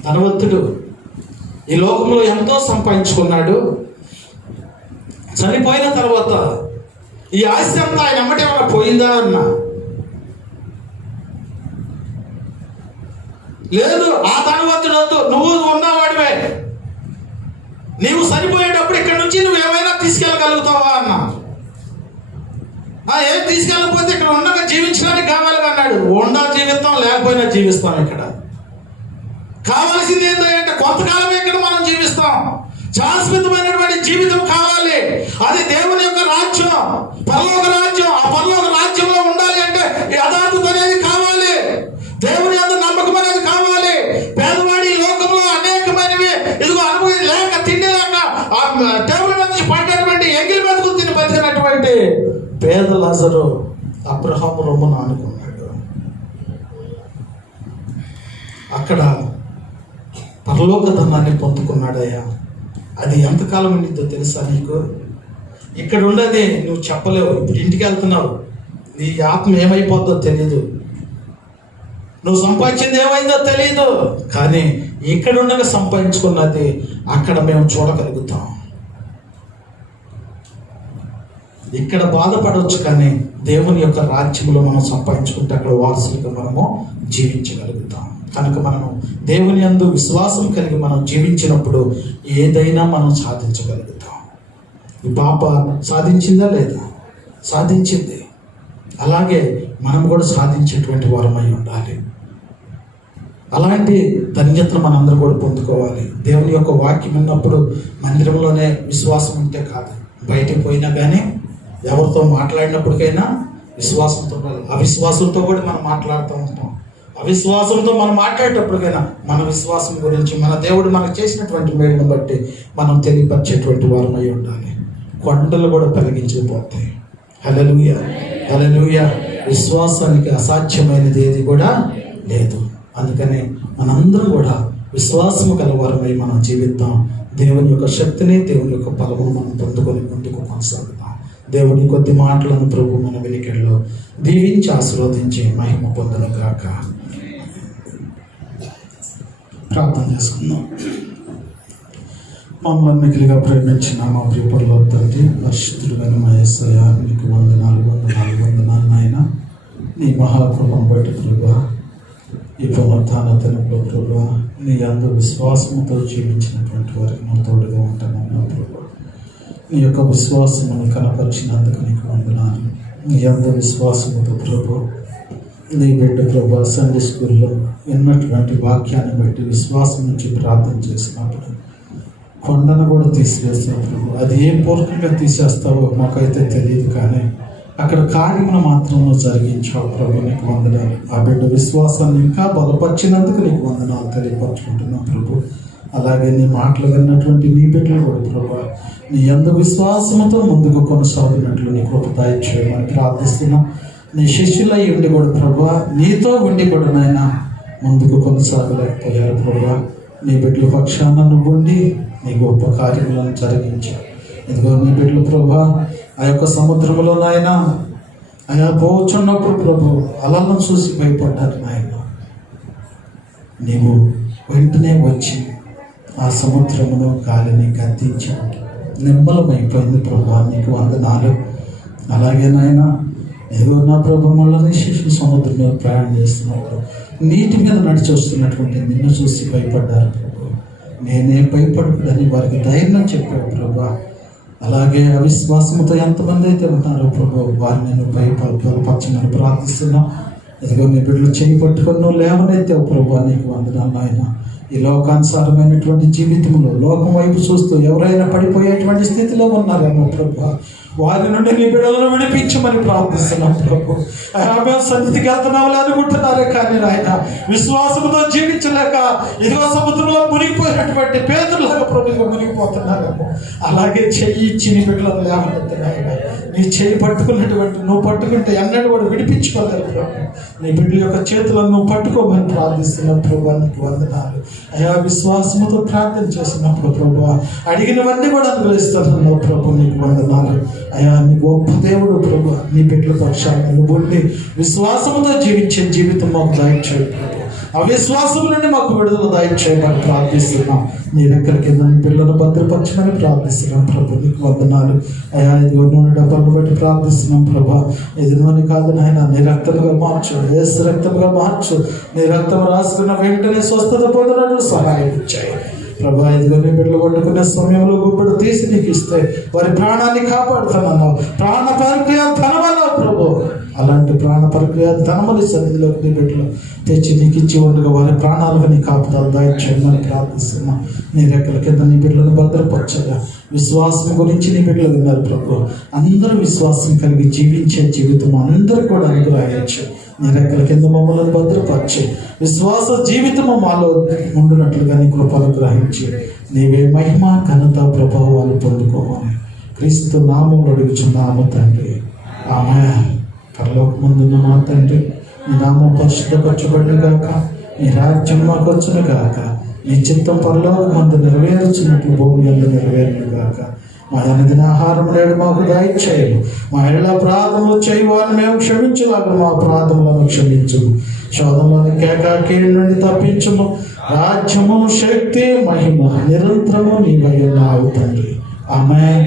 ధనవంతుడు ఈ లోకంలో ఎంతో సంపాదించుకున్నాడు. చనిపోయిన తర్వాత ఈ ఆస్తి అంతా ఆయన ఎమ్మటి ఏమైనా పోయిందా అన్నా, లేదు. ఆ ధనవంతుడు వద్దు, నువ్వు ఉన్నవాడివే, నీవు చనిపోయేటప్పుడు ఇక్కడ నుంచి నువ్వు ఏమైనా తీసుకెళ్ళగలుగుతావా అన్నా. ఏం తీసుకెళ్ళకపోతే ఇక్కడ ఉండగా జీవించడానికి కావాలి అన్నాడు. ఉండా జీవిస్తాం, లేకపోయినా జీవిస్తాం. ఇక్కడ కావాల్సింది ఏంటంటే కొంతకాలమే ఇక్కడ మనం జీవిస్తాం. శాశ్వతమైనటువంటి జీవితం కావాలి. అది దేవుని యొక్క రాజ్యం, పరలోక రాజ్యం. ఆ పరలోక రాజ్యంలో ఉండాలి అంటే యథార్థత అనేది కావాలి, దేవుని యందు నమ్మకం అనేది కావాలి. పేదవాడి లోకంలో అనేకమైనవి ఇదిగో అనుభవం లేక, తిండి లేక, ఆ టేబుల్ మీద నుంచి పడ్డటువంటి ఎంగిలి బతుకులు తిని బతికినటువంటి పేద లాజరు అబ్రహాము రొమ్మును ఆనుకున్నాడు. అక్కడ పరలోక ధనాన్ని పొందుకున్నాడయ్యా. అది ఎంతకాలం ఉండిద్దో తెలుసా నీకు? ఇక్కడ ఉండేది నువ్వు చెప్పలేవు. ఇప్పుడు ఇంటికి వెళ్తున్నావు, నీ ఆత్మ ఏమైపోద్దో తెలియదు, నువ్వు సంపాదించింది ఏమైందో తెలియదు, కానీ ఇక్కడ ఉండగా సంపాదించుకున్నది అక్కడ మేము చూడగలుగుతాం. ఇక్కడ బాధపడవచ్చు, కానీ దేవుని యొక్క రాజ్యంలో మనం సంపాదించుకుంటే అక్కడ వారసులుగా మనము జీవించగలుగుతాం. కనుక మనము దేవుని యందు విశ్వాసం కలిగి మనం జీవించినప్పుడు ఏదైనా మనం సాధించగలుగుతాం. ఈ పాప సాధించిందా లేదా? సాధించింది. అలాగే మనం కూడా సాధించేటువంటి వారమై ఉండాలి. అలాంటి ధన్యతను మనందరూ కూడా పొందుకోవాలి. దేవుని యొక్క వాక్యం విన్నప్పుడు మందిరంలోనే విశ్వాసం ఉంటే కాదు, బయటకు పోయినా కానీ ఎవరితో మాట్లాడినప్పటికైనా విశ్వాసంతో ఉండాలి. అవిశ్వాసంతో కూడా మనం మాట్లాడుతూ ఉంటాం. అవిశ్వాసంతో మనం మాట్లాడేటప్పటికైనా మన విశ్వాసం గురించి, మన దేవుడు మనకు చేసినటువంటి మేలును బట్టి మనం తెలియపరిచేటువంటి వారమై ఉండాలి. కొండలు కూడా తొలగించిపోతాయి. హల్లెలూయా, హల్లెలూయా. విశ్వాసానికి అసాధ్యమైనది ఏది కూడా లేదు. అందుకని మనందరం కూడా విశ్వాసము కలవారమై మనం జీవిద్దాం. దేవుని యొక్క శక్తిని, దేవుని యొక్క బలమును మనం పొందుకొని ముందుకు కొనసాగుతాం. దేవుని కొద్ది మాటలను ప్రభు మన వెనుకల్లో దీవించి ఆశీర్వదించి మహిమ పొందును గాక. ప్రార్థన చేసుకుందాం. మమ్మల్ని మిగిలిగా ప్రేమించిన మా ప్రియుల తండ్రి, పరిశుద్ధుడైన మా యేసయ్య, నీకు వందనాలు నాయన. నీ మహాకృపను బట్టి ప్రభా, ఈ పునరుత్థాన దినంలో ప్రభా, నీ యందు విశ్వాసముతో జీవించినటువంటి వారికి మా తోడుగా ఉంటానన్నా ప్రభా. నీ యొక్క విశ్వాసమును కనపరిచినందుకు నీకు వందనాలు. నీ యందు విశ్వాసముతో ప్రభు, నీ బిడ్డ ప్రభా సండే స్కూల్లో విన్నటువంటి వాక్యాన్ని బట్టి విశ్వాసం నుంచి ప్రార్థన చేసినప్పుడు కొండను కూడా తీసివేస్తావు ప్రభు. అది ఏ పూర్వకంగా తీసేస్తావో మాకైతే తెలియదు, కానీ అక్కడ కార్యమును మాత్రం నువ్వు జరిగించావు ప్రభు. నీకు వందనాలు. ఆ బిడ్డ విశ్వాసాన్ని ఇంకా బలపరిచినందుకు నీకు వందనాలు తెలియపరచుకుంటున్నాం ప్రభు. అలాగే నీ మాటలు విన్నటువంటి నీ బిడ్డలు కూడా ప్రభు, నీ యందు విశ్వాసంతో ముందుకు కొనసాగినట్లు నీ కృప దయచేయమని ప్రార్థిస్తున్నాం. నీ శిష్యులై ఉండి కూడా ప్రభు, నీతో ఉండి కూడా నాయన ముందుకు కొనసాగలేకపోయారు ప్రభు. నీ బిడ్డల పక్షాన నువ్వు ఉండి నీ గొప్ప కార్యములను జరిగించావు. ఇదిగో నీ బిడ్డలు ప్రభా ఆ యొక్క సముద్రంలో నాయన ఆయా పోచున్నప్పుడు ప్రభు అలలను చూసి భయపడ్డారు నాయన. నీవు వెంటనే వచ్చి ఆ సముద్రములో గాలిని గద్దించావు. నిర్మలమైపోయింది ప్రభు. నీకు వందనాలు. అలాగే నాయన ఏదో నా ప్రభు మళ్ళీ శిశు సముద్రం మీద ప్రయాణం చేస్తున్నప్పుడు నీటి మీద నడిచి వస్తున్నటువంటి నిన్ను చూసి భయపడ్డారు ప్రభు. నేనే భయపడకూడదని వారికి ధైర్యం చెప్పాడు ప్రభా. అలాగే అవిశ్వాసంతో ఎంతమంది అయితే ఉన్నారో ప్రభు, వారిని నేను బలపరచమని ప్రార్థిస్తున్నా. ఇదిగో నీ బిడ్డలు చేయి పట్టుకొని నువ్వు లేవనైతే ప్రభు, నీకు వందనాలు నాయన. ఈ లోకానుసారమైనటువంటి జీవితంలో లోకం వైపు చూస్తూ ఎవరైనా పడిపోయేటువంటి స్థితిలో ఉన్నారేమో ప్రభు, వారి నుండి నీ బిడ్డలను విడిపించమని ప్రార్థిస్తున్నాం ప్రభు. సన్నిధికి వెళ్తున్నామని అనుకుంటున్నారే, కానీ ఆయన విశ్వాసంతో జీవించలేక ఇదిగో సముద్రంలో మునిగిపోయినటువంటి పేదలాగా ప్రభుగా మునిగిపోతున్నారేమో. అలాగే చెయ్యి ఇచ్చి నీ బిడ్డలను లేవనెత్తున్నాయన. నీ చేయి పట్టుకున్నటువంటి నువ్వు పట్టుకుంటే ఎన్నడూ కూడా విడిపించుకోలేదు ప్రభు. నీ బిడ్డల యొక్క చేతులను నువ్వు పట్టుకోమని ప్రార్థిస్తున్నావు ప్రభు. నీకు వందనాలు. అయా విశ్వాసముతో ప్రార్థన చేసినప్పుడు ప్రభు అడిగినవన్నీ కూడా అనుగ్రహిస్తున్నావు ప్రభు. నీకు వందనాలు. అయా నీ గొప్ప దేవుడు ప్రభు. నీ బిడ్డల పక్షాన్ని నువ్వు ఉండి విశ్వాసముతో జీవించే జీవితం మాకు దయచేయి ప్రభు. అవిశ్వాసం నుండి మాకు విడుదల దయచేయమని ప్రార్థిస్తున్నాం. నీ దగ్గర కింద నీ పిల్లలు భద్రపరచమని ప్రార్థిస్తున్నాం ప్రభు. నీకు వందనాలు. అయా ఇదిగో నూనె డబ్బాలను బట్టి ప్రార్థిస్తున్నాం ప్రభా. ఇది నూనె కాదు నాయన, నీ రక్తముగా మార్చు, యేసు రక్తముగా మార్చు. నీ రక్తం రాసుకున్న వెంటనే స్వస్థత పొందడానికి సహాయం ఇచ్చాయి ప్రభా. ఇదిగో నీ బిడ్డలు వండుకునే సమయంలో గుబ్బడు తీసి నీకు ఇస్తే వారి ప్రాణాన్ని కాపాడుతున్నావు. ప్రాణ ప్రక్రియ ధనమన్నావు ప్రభు. అలాంటి ప్రాణ ప్రక్రియ ధనముని సన్నిధిలోకి నీ బిడ్డలు తెచ్చి నీకు ఇచ్చి ఉండగా వారి ప్రాణాలుగా నీ కాపుదల దయచేయమని ప్రార్థిస్తున్నా. నీ రెక్కల కింద నీ బిడ్డలను భద్రపరచగా విశ్వాసం గురించి నీ బిడ్డలు విన్నారు ప్రభు. అందరూ విశ్వాసం కలిగి జీవించే జీవితం అందరూ కూడా అనుగ్రహించు. నీ రెక్కల కింద మమ్మల్ని భద్రపరిచి విశ్వాస జీవితము మాలో ఉండునట్లుగా నీ కృపను గ్రహించి నీవే మహిమ ఘనత ప్రభావాలు పొందుకోమని క్రీస్తు నామములో అడుగుచున్నాము తండ్రి. ఆమేన్. పరలోకమందున్న మా తండ్రి, నీ నామం పరిశుద్ధపరచబడును గాక. నీ రాజ్యం మాకు వచ్చును గాక. నీ చిత్తం పరలోకమందు నెరవేర్చినట్లు భూమి యందు నెరవేరును గాక. మా అనుదిన ఆహారం నేడు మాకు దయచేయము. మా ఇళ్ళ అపరాధములు చేయి వారిని మేము క్షమించలాగా మా అపరాధములను క్షమించుము. శోధనలోని కేకాకీడి నుండి తప్పించుము. రాజ్యము, శక్తి, మహిమ నిరంతరము నీవై ఉన్నావు తండ్రి. ఆమేన్.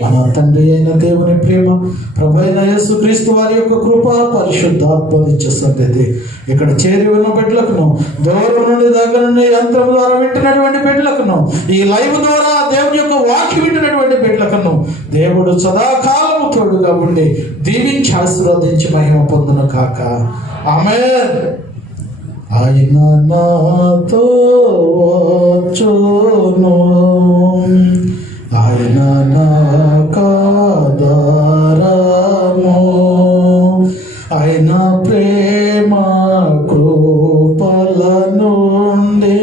మన తండ్రి అయిన దేవుని ప్రేమ, ప్రభు అయిన యేసుక్రీస్తు వారి యొక్క కృప, పరిశుద్ధాత్మ నిత్య సన్నిధి ఇక్కడ చేరి ఉన్న బిడ్డలకును, దూరం నుండి దగ్గర నుండి యంత్రం ద్వారా వింటున్నటువంటి బిడ్డలకును, ఈ లైవ్ ద్వారా దేవుని యొక్క వాక్యం వింటున్నటువంటి బిడ్డలకును దేవుడు సదాకాలము తోడుగా ఉండి దీవించి ఆశీర్వదించి మహిమ పొందును కాక. ఆమేన్. ఆయన నాతో వచ్చును, ఆయన నాకాధారము, ఆయన ప్రేమ కృపల నుండి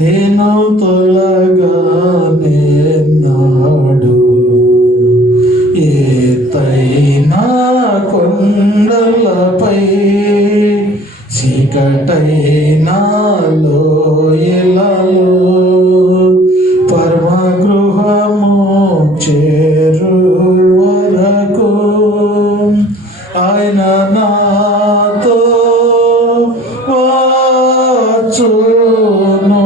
నేను తొలగానే నాడు. ఎత్తైన కొండలపై చీకటైన లోయలలో వచ్చును.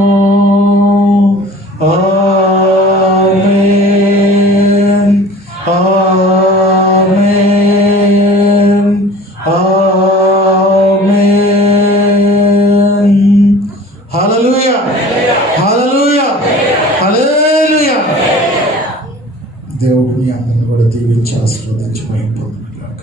ఆమేన్, ఆమేన్, ఆమేన్. హల్లెలూయా, హల్లెలూయా, హల్లెలూయా. దేవుడు మీ అందరిని కూడా దీవించి ఆశీర్వదించి మహిమ పొందుగాక.